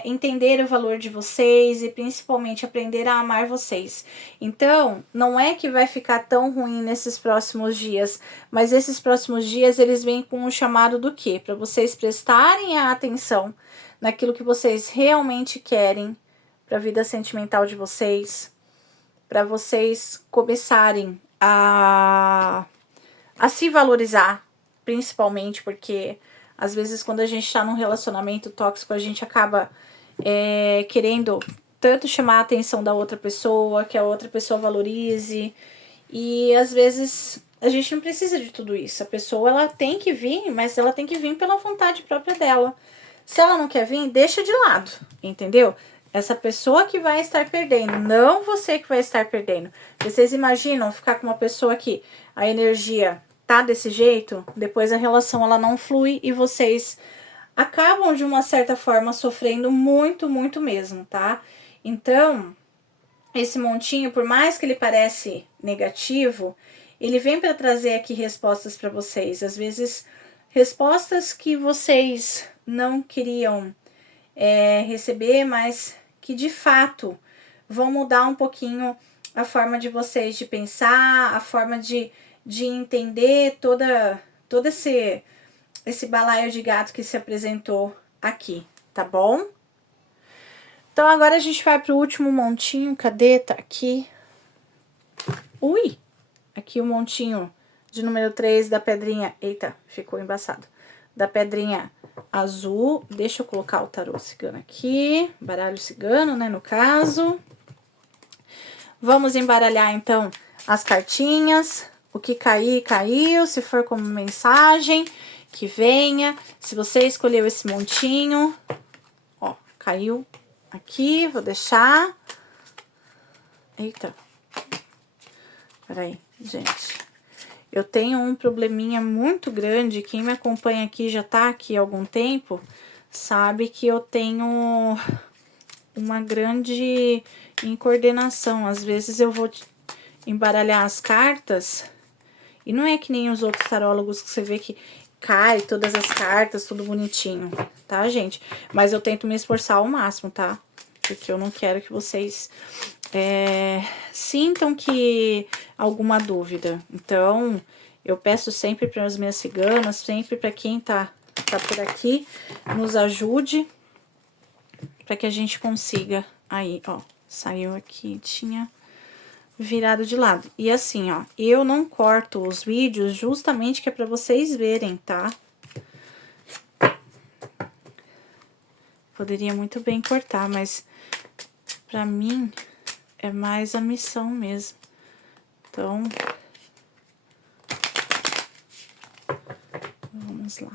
entender o valor de vocês e principalmente aprender a amar vocês. Então, não é que vai ficar tão ruim nesses próximos dias, mas esses próximos dias eles vêm com um chamado do quê? Para vocês prestarem a atenção naquilo que vocês realmente querem para a vida sentimental de vocês, para vocês começarem a se valorizar, principalmente porque às vezes quando a gente está num relacionamento tóxico, a gente acaba querendo tanto chamar a atenção da outra pessoa, que a outra pessoa valorize, e às vezes a gente não precisa de tudo isso. A pessoa, ela tem que vir, mas ela tem que vir pela vontade própria dela. Se ela não quer vir, deixa de lado, entendeu? Essa pessoa que vai estar perdendo, não você que vai estar perdendo. Vocês imaginam ficar com uma pessoa que a energia tá desse jeito, depois a relação ela não flui e vocês acabam de uma certa forma sofrendo muito, muito mesmo, tá? Então, esse montinho, por mais que ele parece negativo, ele vem para trazer aqui respostas para vocês. Às vezes, respostas que vocês não queriam receber, mas que de fato vão mudar um pouquinho a forma de vocês de pensar, a forma de entender todo esse balaio de gato que se apresentou aqui, tá bom? Então agora a gente vai pro último montinho, cadê? Tá aqui. Ui! Aqui o montinho de número 3 da pedrinha, eita, ficou embaçado, da pedrinha azul. Deixa eu colocar o tarô cigano aqui, baralho cigano, né, no caso. Vamos embaralhar, então, as cartinhas. O que cair, caiu. Se for como mensagem, que venha. Se você escolheu esse montinho, ó, caiu aqui. Vou deixar. Eita. Peraí, gente. Eu tenho um probleminha muito grande. Quem me acompanha aqui, já tá aqui há algum tempo, sabe que eu tenho uma grande incoordenação. Às vezes eu vou embaralhar as cartas, e não é que nem os outros tarólogos que você vê que cai todas as cartas, tudo bonitinho, tá, gente? Mas eu tento me esforçar ao máximo, tá? Porque eu não quero que vocês sintam que alguma dúvida. Então, eu peço sempre para as minhas ciganas, sempre para quem tá por aqui, nos ajude para que a gente consiga. Aí, ó, saiu aqui, tinha virado de lado. E assim, ó, eu não corto os vídeos justamente que é para vocês verem, tá? Poderia muito bem cortar, mas pra mim é mais a missão mesmo. Então, vamos lá.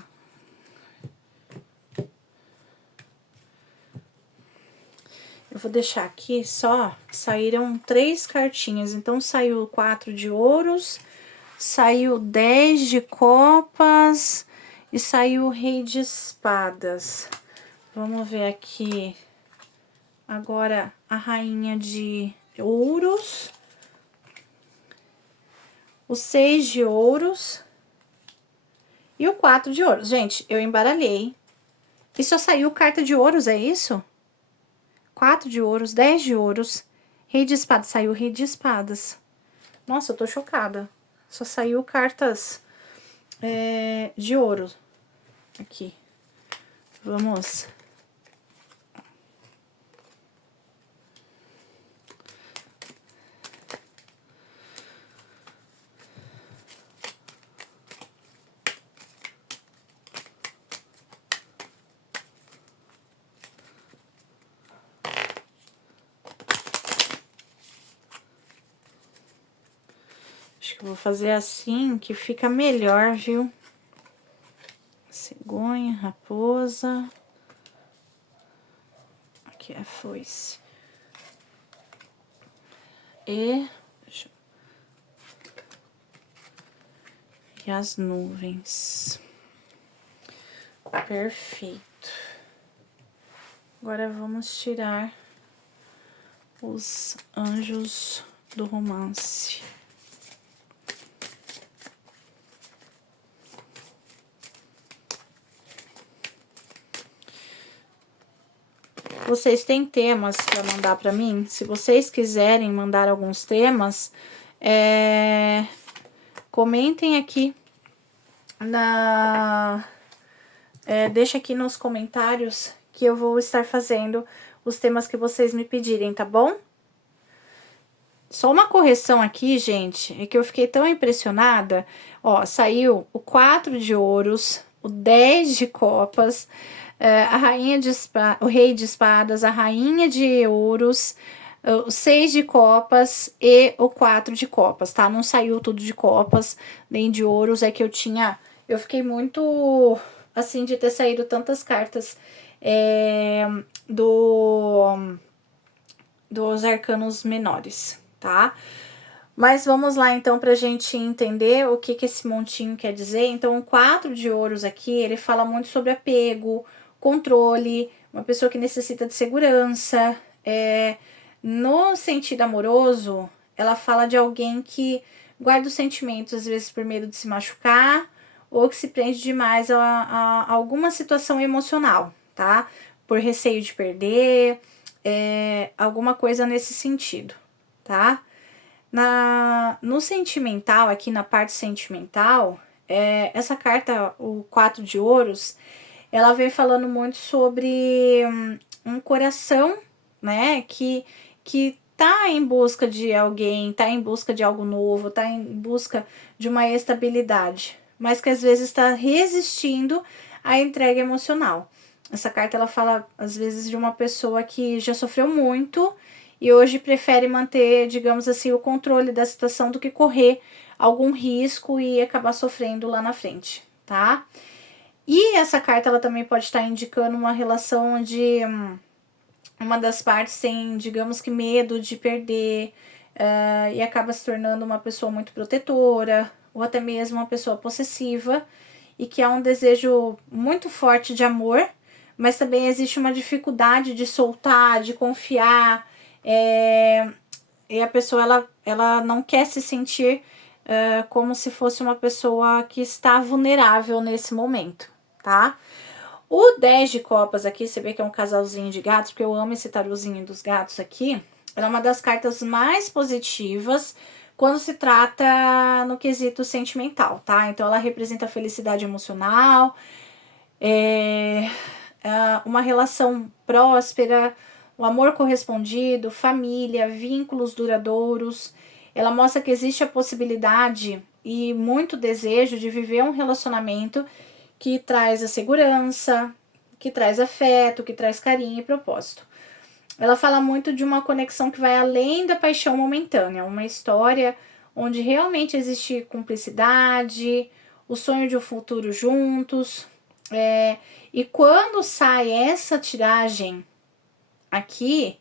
Eu vou deixar aqui só, saíram 3 cartinhas, então saiu 4 de ouros, saiu 10 de copas e saiu o rei de espadas. Vamos ver aqui agora a rainha de ouros, o 6 de ouros e o 4 de ouros. Gente, eu embaralhei e só saiu carta de ouros, é isso? 4 de ouros, 10 de ouros, rei de espadas, saiu rei de espadas. Nossa, eu tô chocada. Só saiu cartas de ouro aqui. Vamos. Acho que eu vou fazer assim, que fica melhor, viu? Cegonha, raposa. Aqui é a foice. E as nuvens. Perfeito. Agora vamos tirar os anjos do romance. Vocês têm temas para mandar para mim? Se vocês quiserem mandar alguns temas, comentem aqui deixa aqui nos comentários que eu vou estar fazendo os temas que vocês me pedirem, tá bom? Só uma correção aqui, gente, é que eu fiquei tão impressionada. Ó, saiu o 4 de ouros, o 10 de copas, a rainha de espadas, o rei de espadas, a rainha de ouros, o 6 de copas e o 4 de copas, tá? Não saiu tudo de copas, nem de ouros, é que eu fiquei muito, assim, de ter saído tantas cartas dos arcanos menores, tá? Mas vamos lá, então, pra gente entender o que esse montinho quer dizer. Então, o 4 de ouros aqui, ele fala muito sobre apego, controle, uma pessoa que necessita de segurança. No sentido amoroso, ela fala de alguém que guarda os sentimentos, às vezes por medo de se machucar, ou que se prende demais a alguma situação emocional, tá? Por receio de perder, alguma coisa nesse sentido, tá? No sentimental, aqui na parte sentimental, essa carta, o 4 de ouros, ela vem falando muito sobre um coração, né, que tá em busca de alguém, tá em busca de algo novo, tá em busca de uma estabilidade, mas que às vezes está resistindo à entrega emocional. Essa carta, ela fala, às vezes, de uma pessoa que já sofreu muito e hoje prefere manter, digamos assim, o controle da situação do que correr algum risco e acabar sofrendo lá na frente, tá? E essa carta, ela também pode estar indicando uma relação onde uma das partes tem, digamos que, medo de perder e acaba se tornando uma pessoa muito protetora ou até mesmo uma pessoa possessiva e que há um desejo muito forte de amor, mas também existe uma dificuldade de soltar, de confiar, e a pessoa ela não quer se sentir como se fosse uma pessoa que está vulnerável nesse momento, tá? O 10 de copas aqui, você vê que é um casalzinho de gatos, porque eu amo esse tarôzinho dos gatos aqui. Ela é uma das cartas mais positivas quando se trata no quesito sentimental, tá? Então ela representa a felicidade emocional, uma relação próspera, o amor correspondido, família, vínculos duradouros. Ela mostra que existe a possibilidade e muito desejo de viver um relacionamento que traz a segurança, que traz afeto, que traz carinho e propósito. Ela fala muito de uma conexão que vai além da paixão momentânea, uma história onde realmente existe cumplicidade, o sonho de um futuro juntos. E quando sai essa tiragem aqui,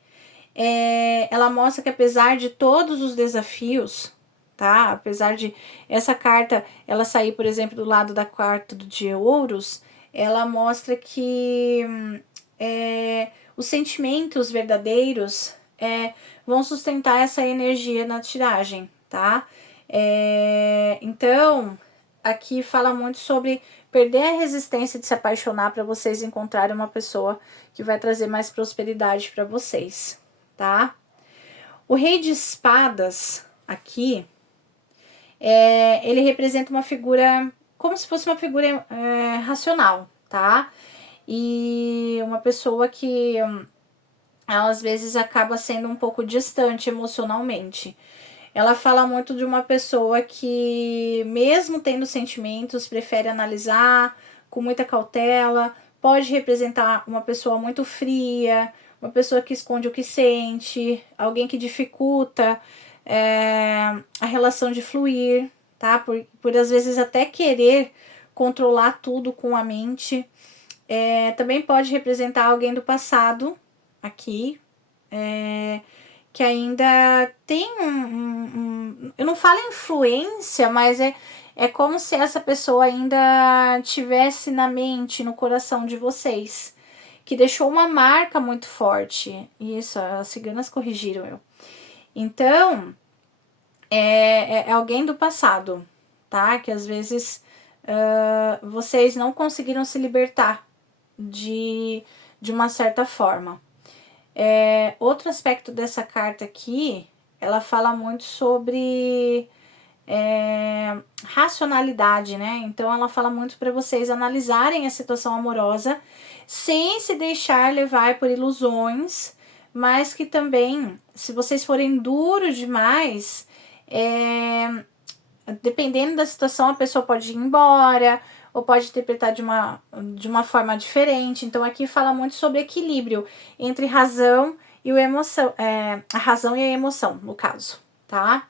ela mostra que apesar de todos os desafios, tá? Apesar de essa carta ela sair, por exemplo, do lado da carta de ouros, ela mostra que os sentimentos verdadeiros vão sustentar essa energia na tiragem, tá? Então, aqui fala muito sobre perder a resistência de se apaixonar para vocês encontrarem uma pessoa que vai trazer mais prosperidade para vocês, tá? O Rei de Espadas aqui, ele representa uma figura como se fosse uma figura racional, tá? E uma pessoa que ela às vezes acaba sendo um pouco distante emocionalmente. Ela fala muito de uma pessoa que, mesmo tendo sentimentos, prefere analisar com muita cautela. Pode representar uma pessoa muito fria, uma pessoa que esconde o que sente, alguém que dificulta a relação de fluir, tá? Por às vezes até querer controlar tudo com a mente. Também pode representar alguém do passado aqui, que ainda tem eu não falo influência, mas é como se essa pessoa ainda tivesse na mente, no coração de vocês, que deixou uma marca muito forte. Isso, as ciganas corrigiram eu. Então, é alguém do passado, tá? Que às vezes vocês não conseguiram se libertar de uma certa forma. Outro aspecto dessa carta aqui, ela fala muito sobre racionalidade, né? Então ela fala muito para vocês analisarem a situação amorosa sem se deixar levar por ilusões, mas que também, se vocês forem duros demais, dependendo da situação, a pessoa pode ir embora ou pode interpretar de uma forma diferente. Então aqui fala muito sobre equilíbrio entre razão e emoção, a razão e a emoção, no caso, tá?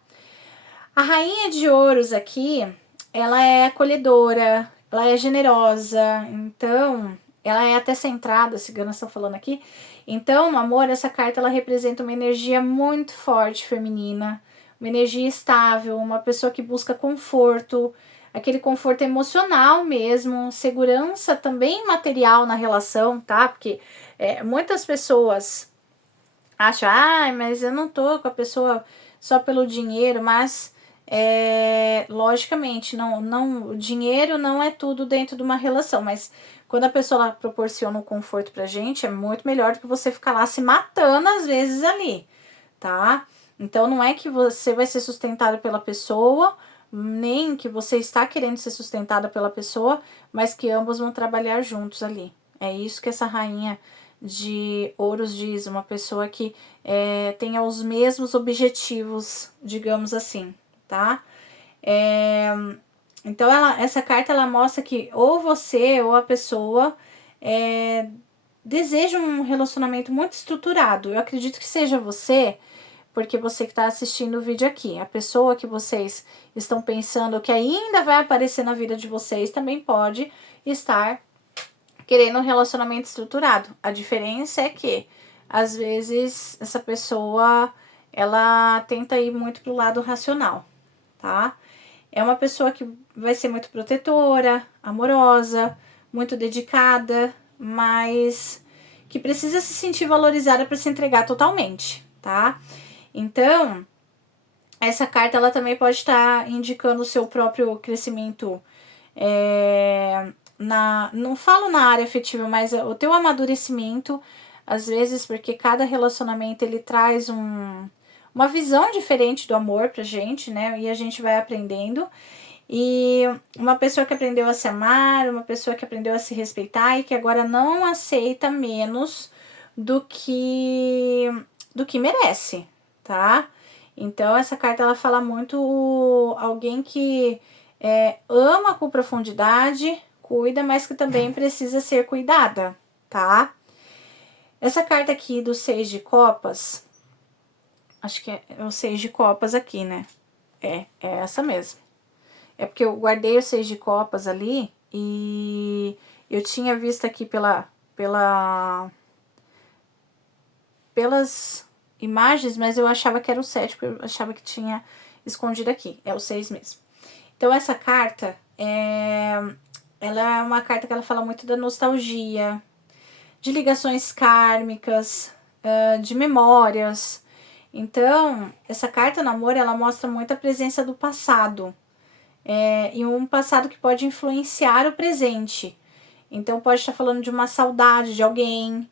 A rainha de ouros aqui, ela é acolhedora, ela é generosa, então ela é até centrada, as ciganas estão falando aqui. Então, no amor, essa carta ela representa uma energia muito forte feminina, uma energia estável, uma pessoa que busca conforto, aquele conforto emocional mesmo, segurança também material na relação, tá? Porque muitas pessoas acham, mas eu não tô com a pessoa só pelo dinheiro, mas logicamente, o dinheiro não é tudo dentro de uma relação, mas quando a pessoa proporciona um conforto pra gente, é muito melhor do que você ficar lá se matando às vezes ali, tá? Então não é que você vai ser sustentado pela pessoa, nem que você está querendo ser sustentada pela pessoa, mas que ambos vão trabalhar juntos ali. É isso que essa rainha de ouros diz, uma pessoa que tenha os mesmos objetivos, digamos assim, tá? Então essa carta ela mostra que ou você ou a pessoa deseja um relacionamento muito estruturado. Eu acredito que seja você, porque você que está assistindo o vídeo aqui, a pessoa que vocês estão pensando que ainda vai aparecer na vida de vocês também pode estar querendo um relacionamento estruturado. A diferença é que às vezes essa pessoa ela tenta ir muito pro lado racional, tá? É uma pessoa que vai ser muito protetora, amorosa, muito dedicada, mas que precisa se sentir valorizada para se entregar totalmente, tá? Então, essa carta ela também pode estar indicando o seu próprio crescimento, não falo na área afetiva, mas o teu amadurecimento, às vezes, porque cada relacionamento ele traz uma visão diferente do amor pra gente, né? E a gente vai aprendendo. E uma pessoa que aprendeu a se amar, uma pessoa que aprendeu a se respeitar e que agora não aceita menos do que merece, tá? Então essa carta ela fala muito alguém que ama com profundidade, cuida, mas que também precisa ser cuidada, tá? Essa carta aqui do 6 de copas, acho que é o 6 de copas aqui, né? É essa mesmo. É porque eu guardei o 6 de copas ali e eu tinha visto aqui pelas imagens, mas eu achava que era o 7, porque eu achava que tinha escondido aqui. É o 6 mesmo. Então essa carta, ela é uma carta que ela fala muito da nostalgia, de ligações kármicas, de memórias. Então, essa carta no amor, ela mostra muito a presença do passado. E um passado que pode influenciar o presente. Então pode estar falando de uma saudade de alguém,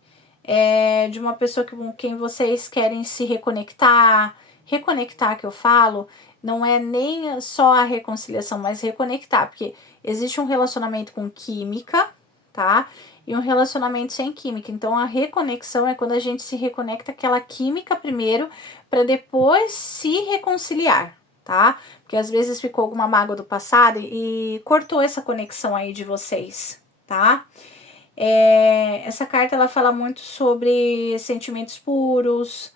de uma pessoa com quem vocês querem se reconectar. Reconectar que eu falo não é nem só a reconciliação, mas reconectar, porque existe um relacionamento com química, tá? E um relacionamento sem química. Então a reconexão é quando a gente se reconecta aquela química primeiro para depois se reconciliar, tá? Porque às vezes ficou alguma mágoa do passado e cortou essa conexão aí de vocês, tá? Essa carta ela fala muito sobre sentimentos puros,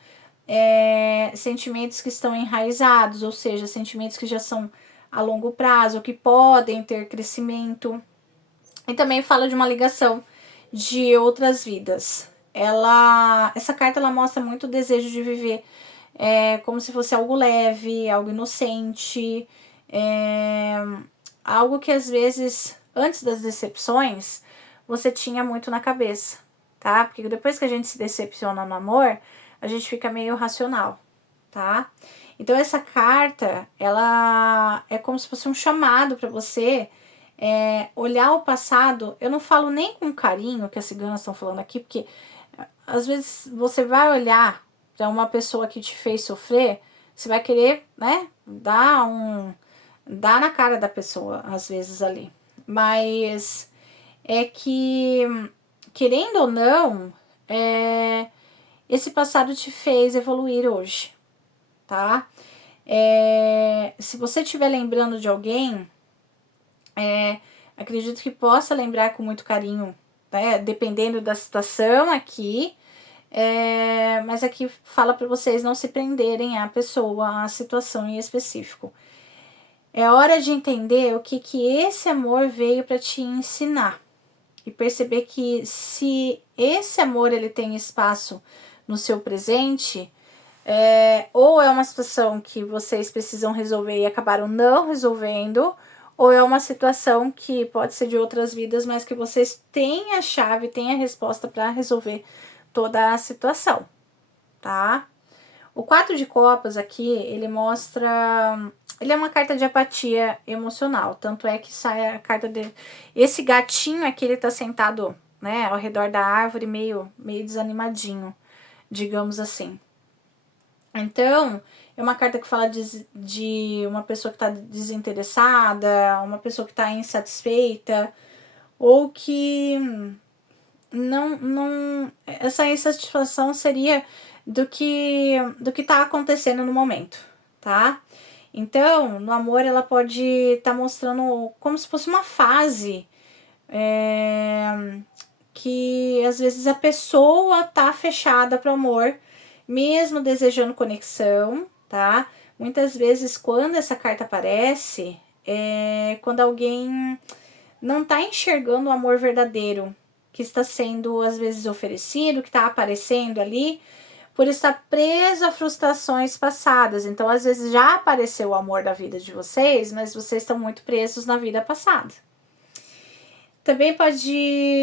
sentimentos que estão enraizados, ou seja, sentimentos que já são a longo prazo, que podem ter crescimento. E também fala de uma ligação de outras vidas. Essa carta ela mostra muito o desejo de viver como se fosse algo leve, algo inocente, algo que às vezes, antes das decepções, você tinha muito na cabeça, tá? Porque depois que a gente se decepciona no amor, a gente fica meio racional, tá? Então essa carta, ela é como se fosse um chamado para você olhar o passado. Eu não falo nem com carinho, que as ciganas estão falando aqui, porque às vezes você vai olhar para uma pessoa que te fez sofrer, você vai querer, né, dar na cara da pessoa, às vezes ali. Mas é que, querendo ou não, esse passado te fez evoluir hoje, tá? Se você estiver lembrando de alguém, acredito que possa lembrar com muito carinho, né? Dependendo da situação aqui. Mas aqui fala para vocês não se prenderem à pessoa, à situação em específico. É hora de entender o que esse amor veio para te ensinar. E perceber que se esse amor ele tem espaço no seu presente, ou é uma situação que vocês precisam resolver e acabaram não resolvendo, ou é uma situação que pode ser de outras vidas, mas que vocês têm a chave, têm a resposta para resolver toda a situação, tá? O 4 de copas aqui, ele mostra... Ele é uma carta de apatia emocional, tanto é que sai a carta de... Esse gatinho aqui, ele tá sentado, né, ao redor da árvore, meio desanimadinho, digamos assim. Então, é uma carta que fala de uma pessoa que tá desinteressada, uma pessoa que tá insatisfeita, ou que não essa insatisfação seria do que tá acontecendo no momento, tá? Então, no amor ela pode estar mostrando como se fosse uma fase que às vezes a pessoa tá fechada para o amor, mesmo desejando conexão, tá? Muitas vezes quando essa carta aparece, quando alguém não tá enxergando o amor verdadeiro que está sendo às vezes oferecido, que está aparecendo ali, por estar preso a frustrações passadas. Então, às vezes já apareceu o amor da vida de vocês, mas vocês estão muito presos na vida passada. Também pode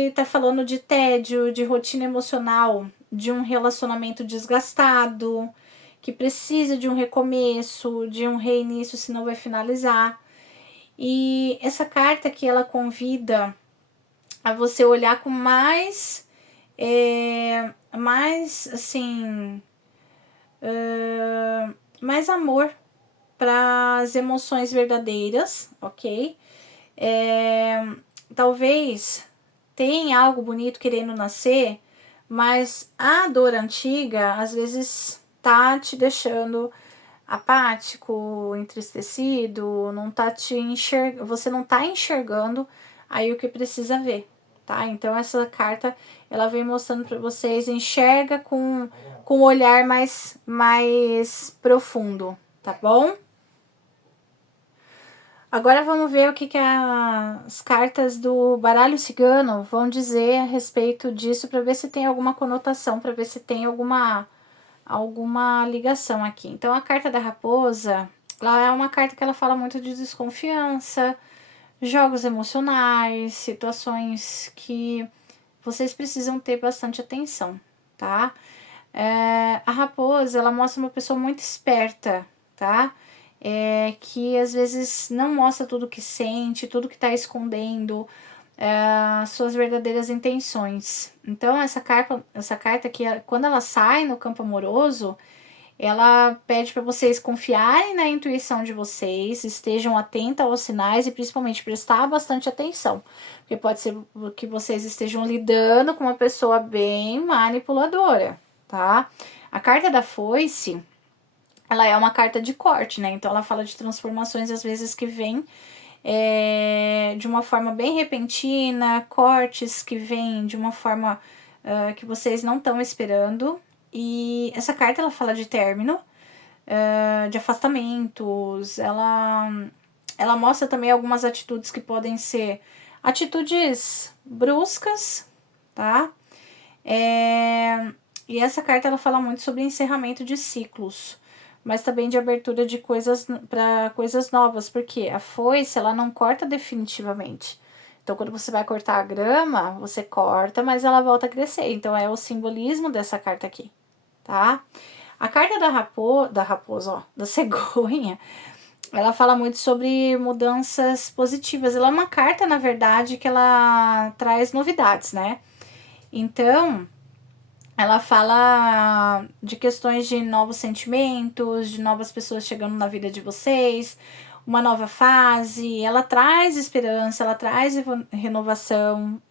estar falando de tédio, de rotina emocional, de um relacionamento desgastado, que precisa de um recomeço, de um reinício, senão vai finalizar. E essa carta aqui, ela convida a você olhar com mais, assim, mais amor para as emoções verdadeiras, ok? Talvez tenha algo bonito querendo nascer, mas a dor antiga às vezes tá te deixando apático, entristecido, não tá você não tá enxergando aí o que precisa ver, tá? Então essa carta ela vem mostrando para vocês, enxerga com um olhar mais profundo, tá bom? Agora vamos ver o que as cartas do baralho cigano vão dizer a respeito disso, para ver se tem alguma conotação, para ver se tem alguma ligação aqui. Então a carta da raposa, ela é uma carta que ela fala muito de desconfiança, jogos emocionais, situações que vocês precisam ter bastante atenção, tá? A raposa, ela mostra uma pessoa muito esperta, tá? Que às vezes não mostra tudo que sente, tudo que tá escondendo, suas verdadeiras intenções. Então essa carta aqui, quando ela sai no campo amoroso, ela pede para vocês confiarem na intuição de vocês, estejam atentos aos sinais e principalmente prestar bastante atenção, porque pode ser que vocês estejam lidando com uma pessoa bem manipuladora, tá? A carta da foice, ela é uma carta de corte, né? Então ela fala de transformações às vezes que vêm de uma forma bem repentina, cortes que vêm de uma forma que vocês não estão esperando. E essa carta ela fala de término, de afastamentos, ela mostra também algumas atitudes que podem ser atitudes bruscas, tá? E essa carta ela fala muito sobre encerramento de ciclos, mas também de abertura de coisas para coisas novas, porque a foice ela não corta definitivamente. Então, quando você vai cortar a grama, você corta, mas ela volta a crescer. Então, é o simbolismo dessa carta aqui, tá? A carta da raposa, ó, da cegonha, ela fala muito sobre mudanças positivas. Ela é uma carta, na verdade, que ela traz novidades, né? Então, ela fala de questões de novos sentimentos, de novas pessoas chegando na vida de vocês, uma nova fase, ela traz esperança, ela traz renovação,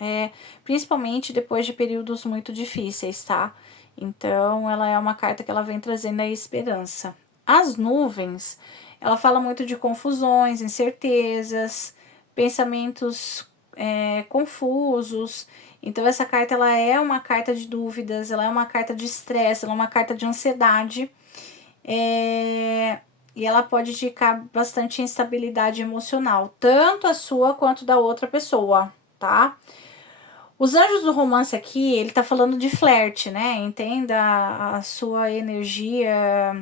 principalmente depois de períodos muito difíceis, tá? Então, ela é uma carta que ela vem trazendo a esperança. As nuvens, ela fala muito de confusões, incertezas, pensamentos confusos. Então, essa carta ela é uma carta de dúvidas, ela é uma carta de estresse, ela é uma carta de ansiedade. E ela pode indicar bastante instabilidade emocional, tanto a sua quanto da outra pessoa, tá? Os anjos do romance aqui, ele tá falando de flerte, né? Entenda a sua energia,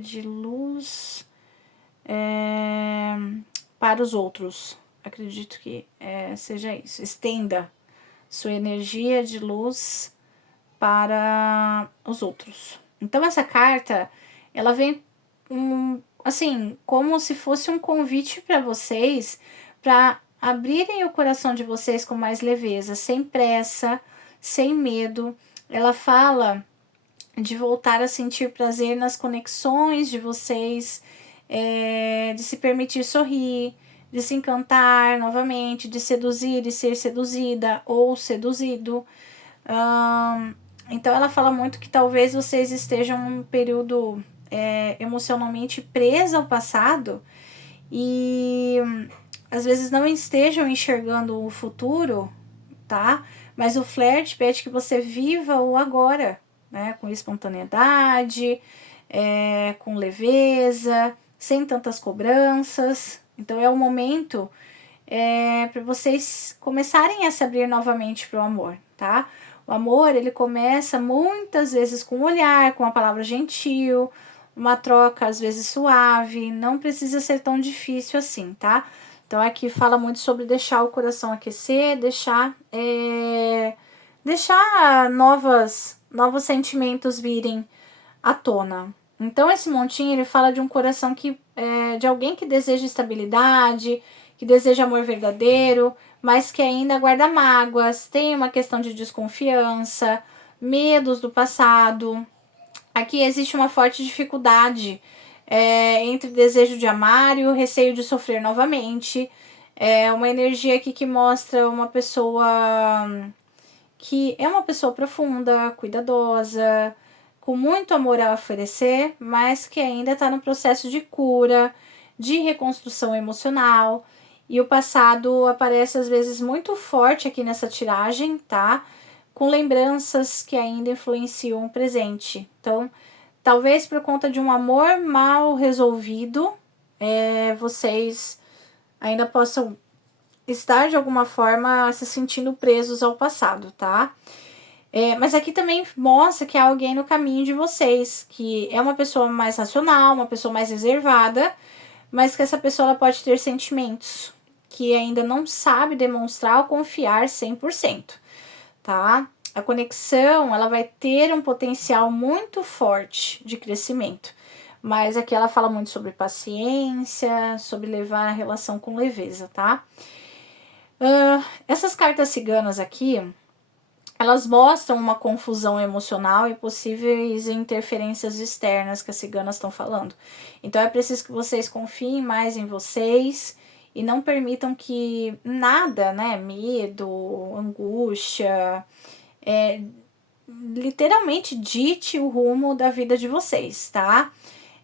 de luz para os outros. Acredito que seja isso. Estenda sua energia de luz para os outros. Então essa carta, ela vem assim, como se fosse um convite para vocês para abrirem o coração de vocês com mais leveza, sem pressa, sem medo. Ela fala de voltar a sentir prazer nas conexões de vocês, de se permitir sorrir, de se encantar novamente, de seduzir e ser seduzida ou seduzido. Então ela fala muito que talvez vocês estejam num período emocionalmente preso ao passado e às vezes não estejam enxergando o futuro, tá? Mas o flerte pede que você viva o agora, né? Com espontaneidade, com leveza, sem tantas cobranças. Então é o momento para vocês começarem a se abrir novamente para o amor, tá? O amor, ele começa muitas vezes com um olhar, com uma palavra gentil, uma troca às vezes suave, não precisa ser tão difícil assim, tá? Então aqui fala muito sobre deixar o coração aquecer, deixar novos sentimentos virem à tona. Então, esse montinho, ele fala de um coração de alguém que deseja estabilidade, que deseja amor verdadeiro, mas que ainda guarda mágoas, tem uma questão de desconfiança, medos do passado. Aqui existe uma forte dificuldade entre o desejo de amar e o receio de sofrer novamente. É uma energia aqui que mostra uma pessoa que é uma pessoa profunda, cuidadosa, com muito amor a oferecer, mas que ainda está no processo de cura, de reconstrução emocional. E o passado aparece às vezes muito forte aqui nessa tiragem, tá? Com lembranças que ainda influenciam o presente. Então, talvez por conta de um amor mal resolvido, vocês ainda possam estar de alguma forma se sentindo presos ao passado, tá? Mas aqui também mostra que há alguém no caminho de vocês, que é uma pessoa mais racional, uma pessoa mais reservada, mas que essa pessoa ela pode ter sentimentos que ainda não sabe demonstrar ou confiar 100%, tá? A conexão, ela vai ter um potencial muito forte de crescimento, mas aqui ela fala muito sobre paciência, sobre levar a relação com leveza, tá? Essas cartas ciganas aqui, elas mostram uma confusão emocional e possíveis interferências externas que as ciganas estão falando. Então é preciso que vocês confiem mais em vocês e não permitam que nada, né, medo, angústia, literalmente dite o rumo da vida de vocês, tá?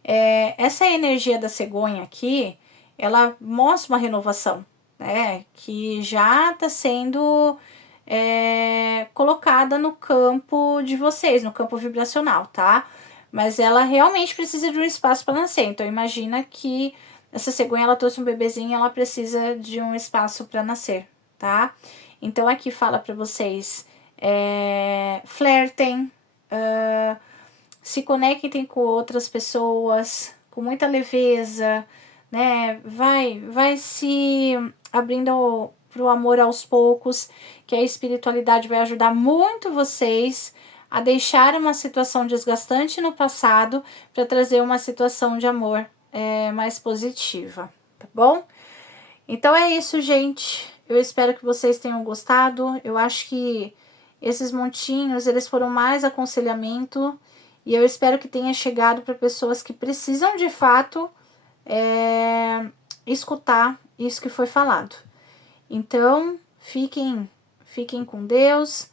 Essa energia da cegonha aqui, ela mostra uma renovação, né, que já está sendo colocada no campo de vocês, no campo vibracional, tá? Mas ela realmente precisa de um espaço para nascer. Então imagina que essa cegonha ela trouxe um bebezinho, ela precisa de um espaço para nascer, tá? Então aqui fala para vocês, flertem, se conectem com outras pessoas com muita leveza, né? Vai se abrindo pro amor aos poucos, que a espiritualidade vai ajudar muito vocês a deixar uma situação desgastante no passado para trazer uma situação de amor mais positiva, tá bom? Então é isso, gente. Eu espero que vocês tenham gostado. Eu acho que esses montinhos, eles foram mais aconselhamento e eu espero que tenha chegado para pessoas que precisam de fato escutar isso que foi falado. Então, fiquem com Deus.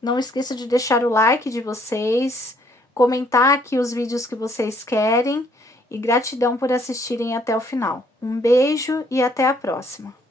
Não esqueça de deixar o like de vocês, comentar aqui os vídeos que vocês querem e gratidão por assistirem até o final. Um beijo e até a próxima.